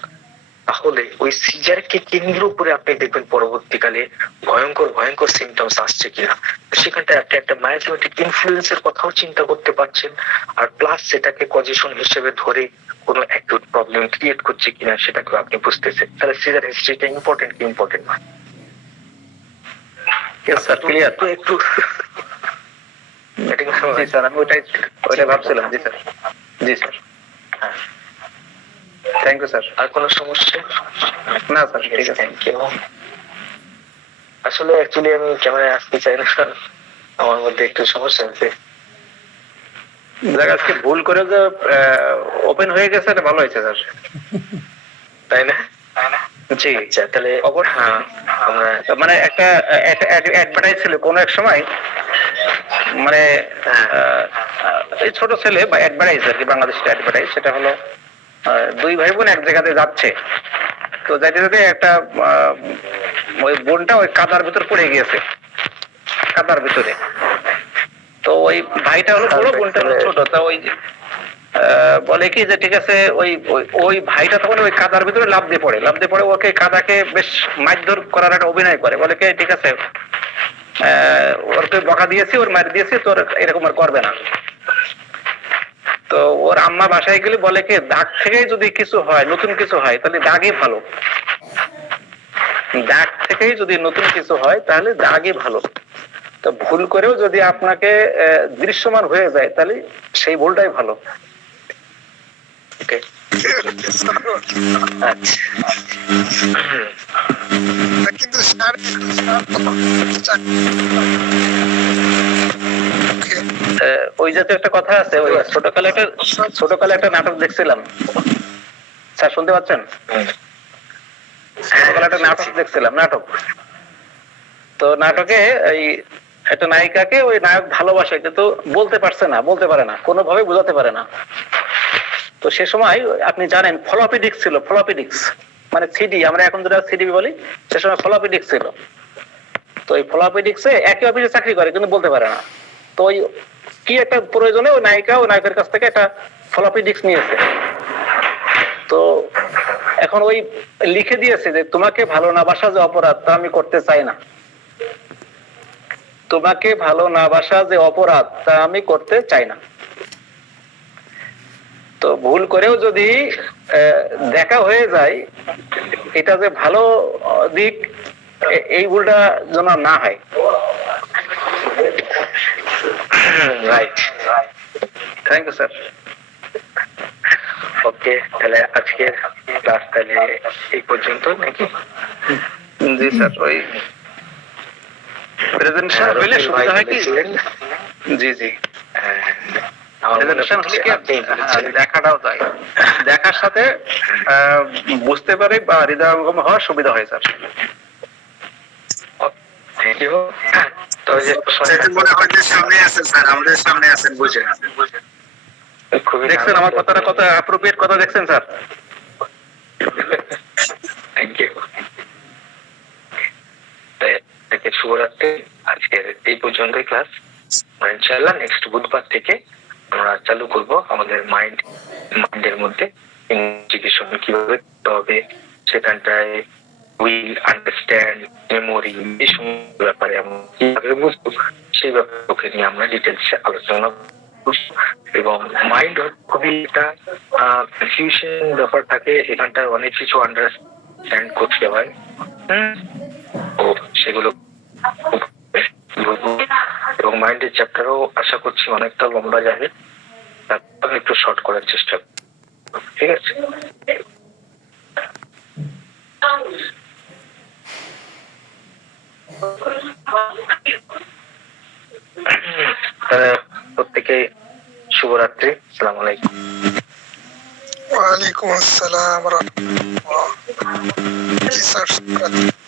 তাহলে ওই সিজারকে কেন্দ্র করে আপনি দেখবেন পরবর্তীকালে ভয়ঙ্কর ভয়ঙ্কর সিমটমস আসছে কিনা। সেখানটায় আপনি একটা মায়োজেনেটিক ইনফ্লুয়েন্সের কথাও চিন্তা করতে পারছেন, আর প্লাস সেটাকে কজেশন হিসেবে ধরে কোনো অ্যাকিউট প্রবলেম ক্রিয়েট করছে কিনা সেটাকেও আপনি বুঝতেছেন। তাহলে সিজার হিস্ট্রিটা ইম্পর্টেন্ট কি ইম্পর্টেন্ট নয়? Sir clear. তো একটু জি স্যার, আমি ওইটাই ভাবছিলাম। জি স্যার, জি স্যার, হ্যাঁ, থ্যাংক ইউ স্যার। আর কোনো সমস্যা? না স্যার, ঠিক আছে। Thank you. আসলে অ্যাকচুয়ালি আমি ক্যামেরায় আসতে চাই না, আমার মধ্যে একটু সমস্যা আছে। দেখ, আজকে ভুল করে যে ওপেন হয়ে গেছে, এটা ভালো হয়েছে স্যার। তাই না? জি, আচ্ছা, তাহলে হ্যাঁ, আমরা মানে একটা অ্যাডভার্টাইজ ছিল কোন এক সময়, মানে এই ছোট ছেলে বা অ্যাডভার্টাইজ আর কি, বাংলাদেশের অ্যাডভার্টাইজ। সেটা হলো 2 ভাই বোন এক জায়গাতে যাচ্ছে, তো যাইতে যাইতে একটা ওই বোনটা ওই কাদার ভিতর পড়ে গিয়েছে, কাদার ভিতরে। তো ওই ভাইটা হলো বড়, বোনটা হলো ছোট। তা ওই বলে কি যে ঠিক আছে, ওই ওই ভাইটা তখন ওই কাদার ভিতরে লাফ দিয়ে পড়ে ওকে কাদাকে বেশ মারধর করার একটা অভিনয় করে, বলে কি ঠিক আছে ওরকে বকা দিয়েছি, ওর মার দিয়েছি, তোর এরকম আর করবে না। তো ওর আম্মা বাসায় গেলে বলে কি, দাগ থেকেই যদি কিছু হয়, নতুন কিছু হয়, তাহলে দাগই ভালো। দাগ থেকেই যদি নতুন কিছু হয় তাহলে দাগই ভালো। তো ভুল করেও যদি আপনাকে দৃশ্যমান হয়ে যায় তাহলে সেই ভুলটাই ভালো। ওকে, আচ্ছা। কিন্তু ওই জাতীয় একটা কথা আছে, ওই ছোটকালে একটা নাটক দেখছিলাম স্যার, শুনতে পাচ্ছেন? ছোটকালে একটা নাটক দেখছিলাম, নাটক তো নাটকে এই একটা নায়িকাকে ওই নায়ক ভালোবাসে, কিন্তু বলতে পারে না, কোনোভাবে বোঝাতে পারে না। তো সে সময় আপনি জানেন ফ্লপি ডিস্ক ছিল, ফ্লপি ডিস্ক মানে সিডি, আমরা এখন যেটা সিডি বলি, সে সময় ফ্লপি ডিস্ক ছিল। তো এই ফ্লপি ডিস্কে একই অফিসে চাকরি করে কিন্তু বলতে পারে না। তো ওই কি একটা প্রয়োজনে ওই নায়িকা ওই নায়কের কাছ থেকে একটা ফ্লপি ডিস্ক নিয়েছে। তো এখন ওই লিখে দিয়েছে যে তোমাকে ভালো না বাসা যে অপরাধ তা আমি করতে চাই না, তোমাকে ভালো না বাসা যে অপরাধ তা আমি করতে চাই না। তো ভুল করেও যদি দেখা হয়ে যায়, এটা যে ভালো দিক, এই ভুলটা যেন না হয়। Right. Thank you sir. Okay, তাহলে আজকের ক্লাস তাহলে এই পর্যন্ত নাকি? জি স্যার, ওই প্রেজেন্টেশন হইলে সুবিধা হয় কি? জি জি, প্রেজেন্টেশন হলে কি দেখাটাও যায়, দেখার সাথে বুঝতে পারে বা হৃদয়ঙ্গম হওয়ার সুবিধা হয় স্যার। Thank you. তো যে সামনে আছেন স্যার, আমাদের সামনে আছেন, বুঝে খুবই দেখছেন আমার কথাটা কত অ্যাপ্রোপ্রিয়েট কথা, দেখছেন স্যার? Thank you. শুভরাত্রি। আজকের এই পর্যন্তই ক্লাস। ইনশাআল্লাহ নেক্সট বুধবার থেকে আমরা চালু করব আমাদের মাইন্ডের মধ্যে ইনভেস্টিগেশন কিভাবে করতে হবে, সেখানটায় উইল, আন্ডারস্ট্যান্ড, মেমোরি, এই সমস্ত ব্যাপারে আমরা কিভাবে বুঝবো সেই ব্যাপারকে নিয়ে আমরা ডিটেলস আলোচনা করব। এবং মাইন্ড খুবই একটা কনফিউশন ব্যাপার থাকে, এখানটায় অনেক কিছু আন্ডারস্ট্যান্ড করতে হয়। ও সেগুলো এবং মাইন্ডের চ্যাপ্টারও আশা করছি অনেকটা লম্বা যাবে, তারপর একটু শর্ট করার চেষ্টা করব। ঠিক আছে? প্রত্যেকে শুভরাত্রি। আসসালামু আলাইকুম। ওয়ালাইকুম আসসালাম ওয়া রাহমাতুল্লাহ। জি স্যার, শুভরাত্রি।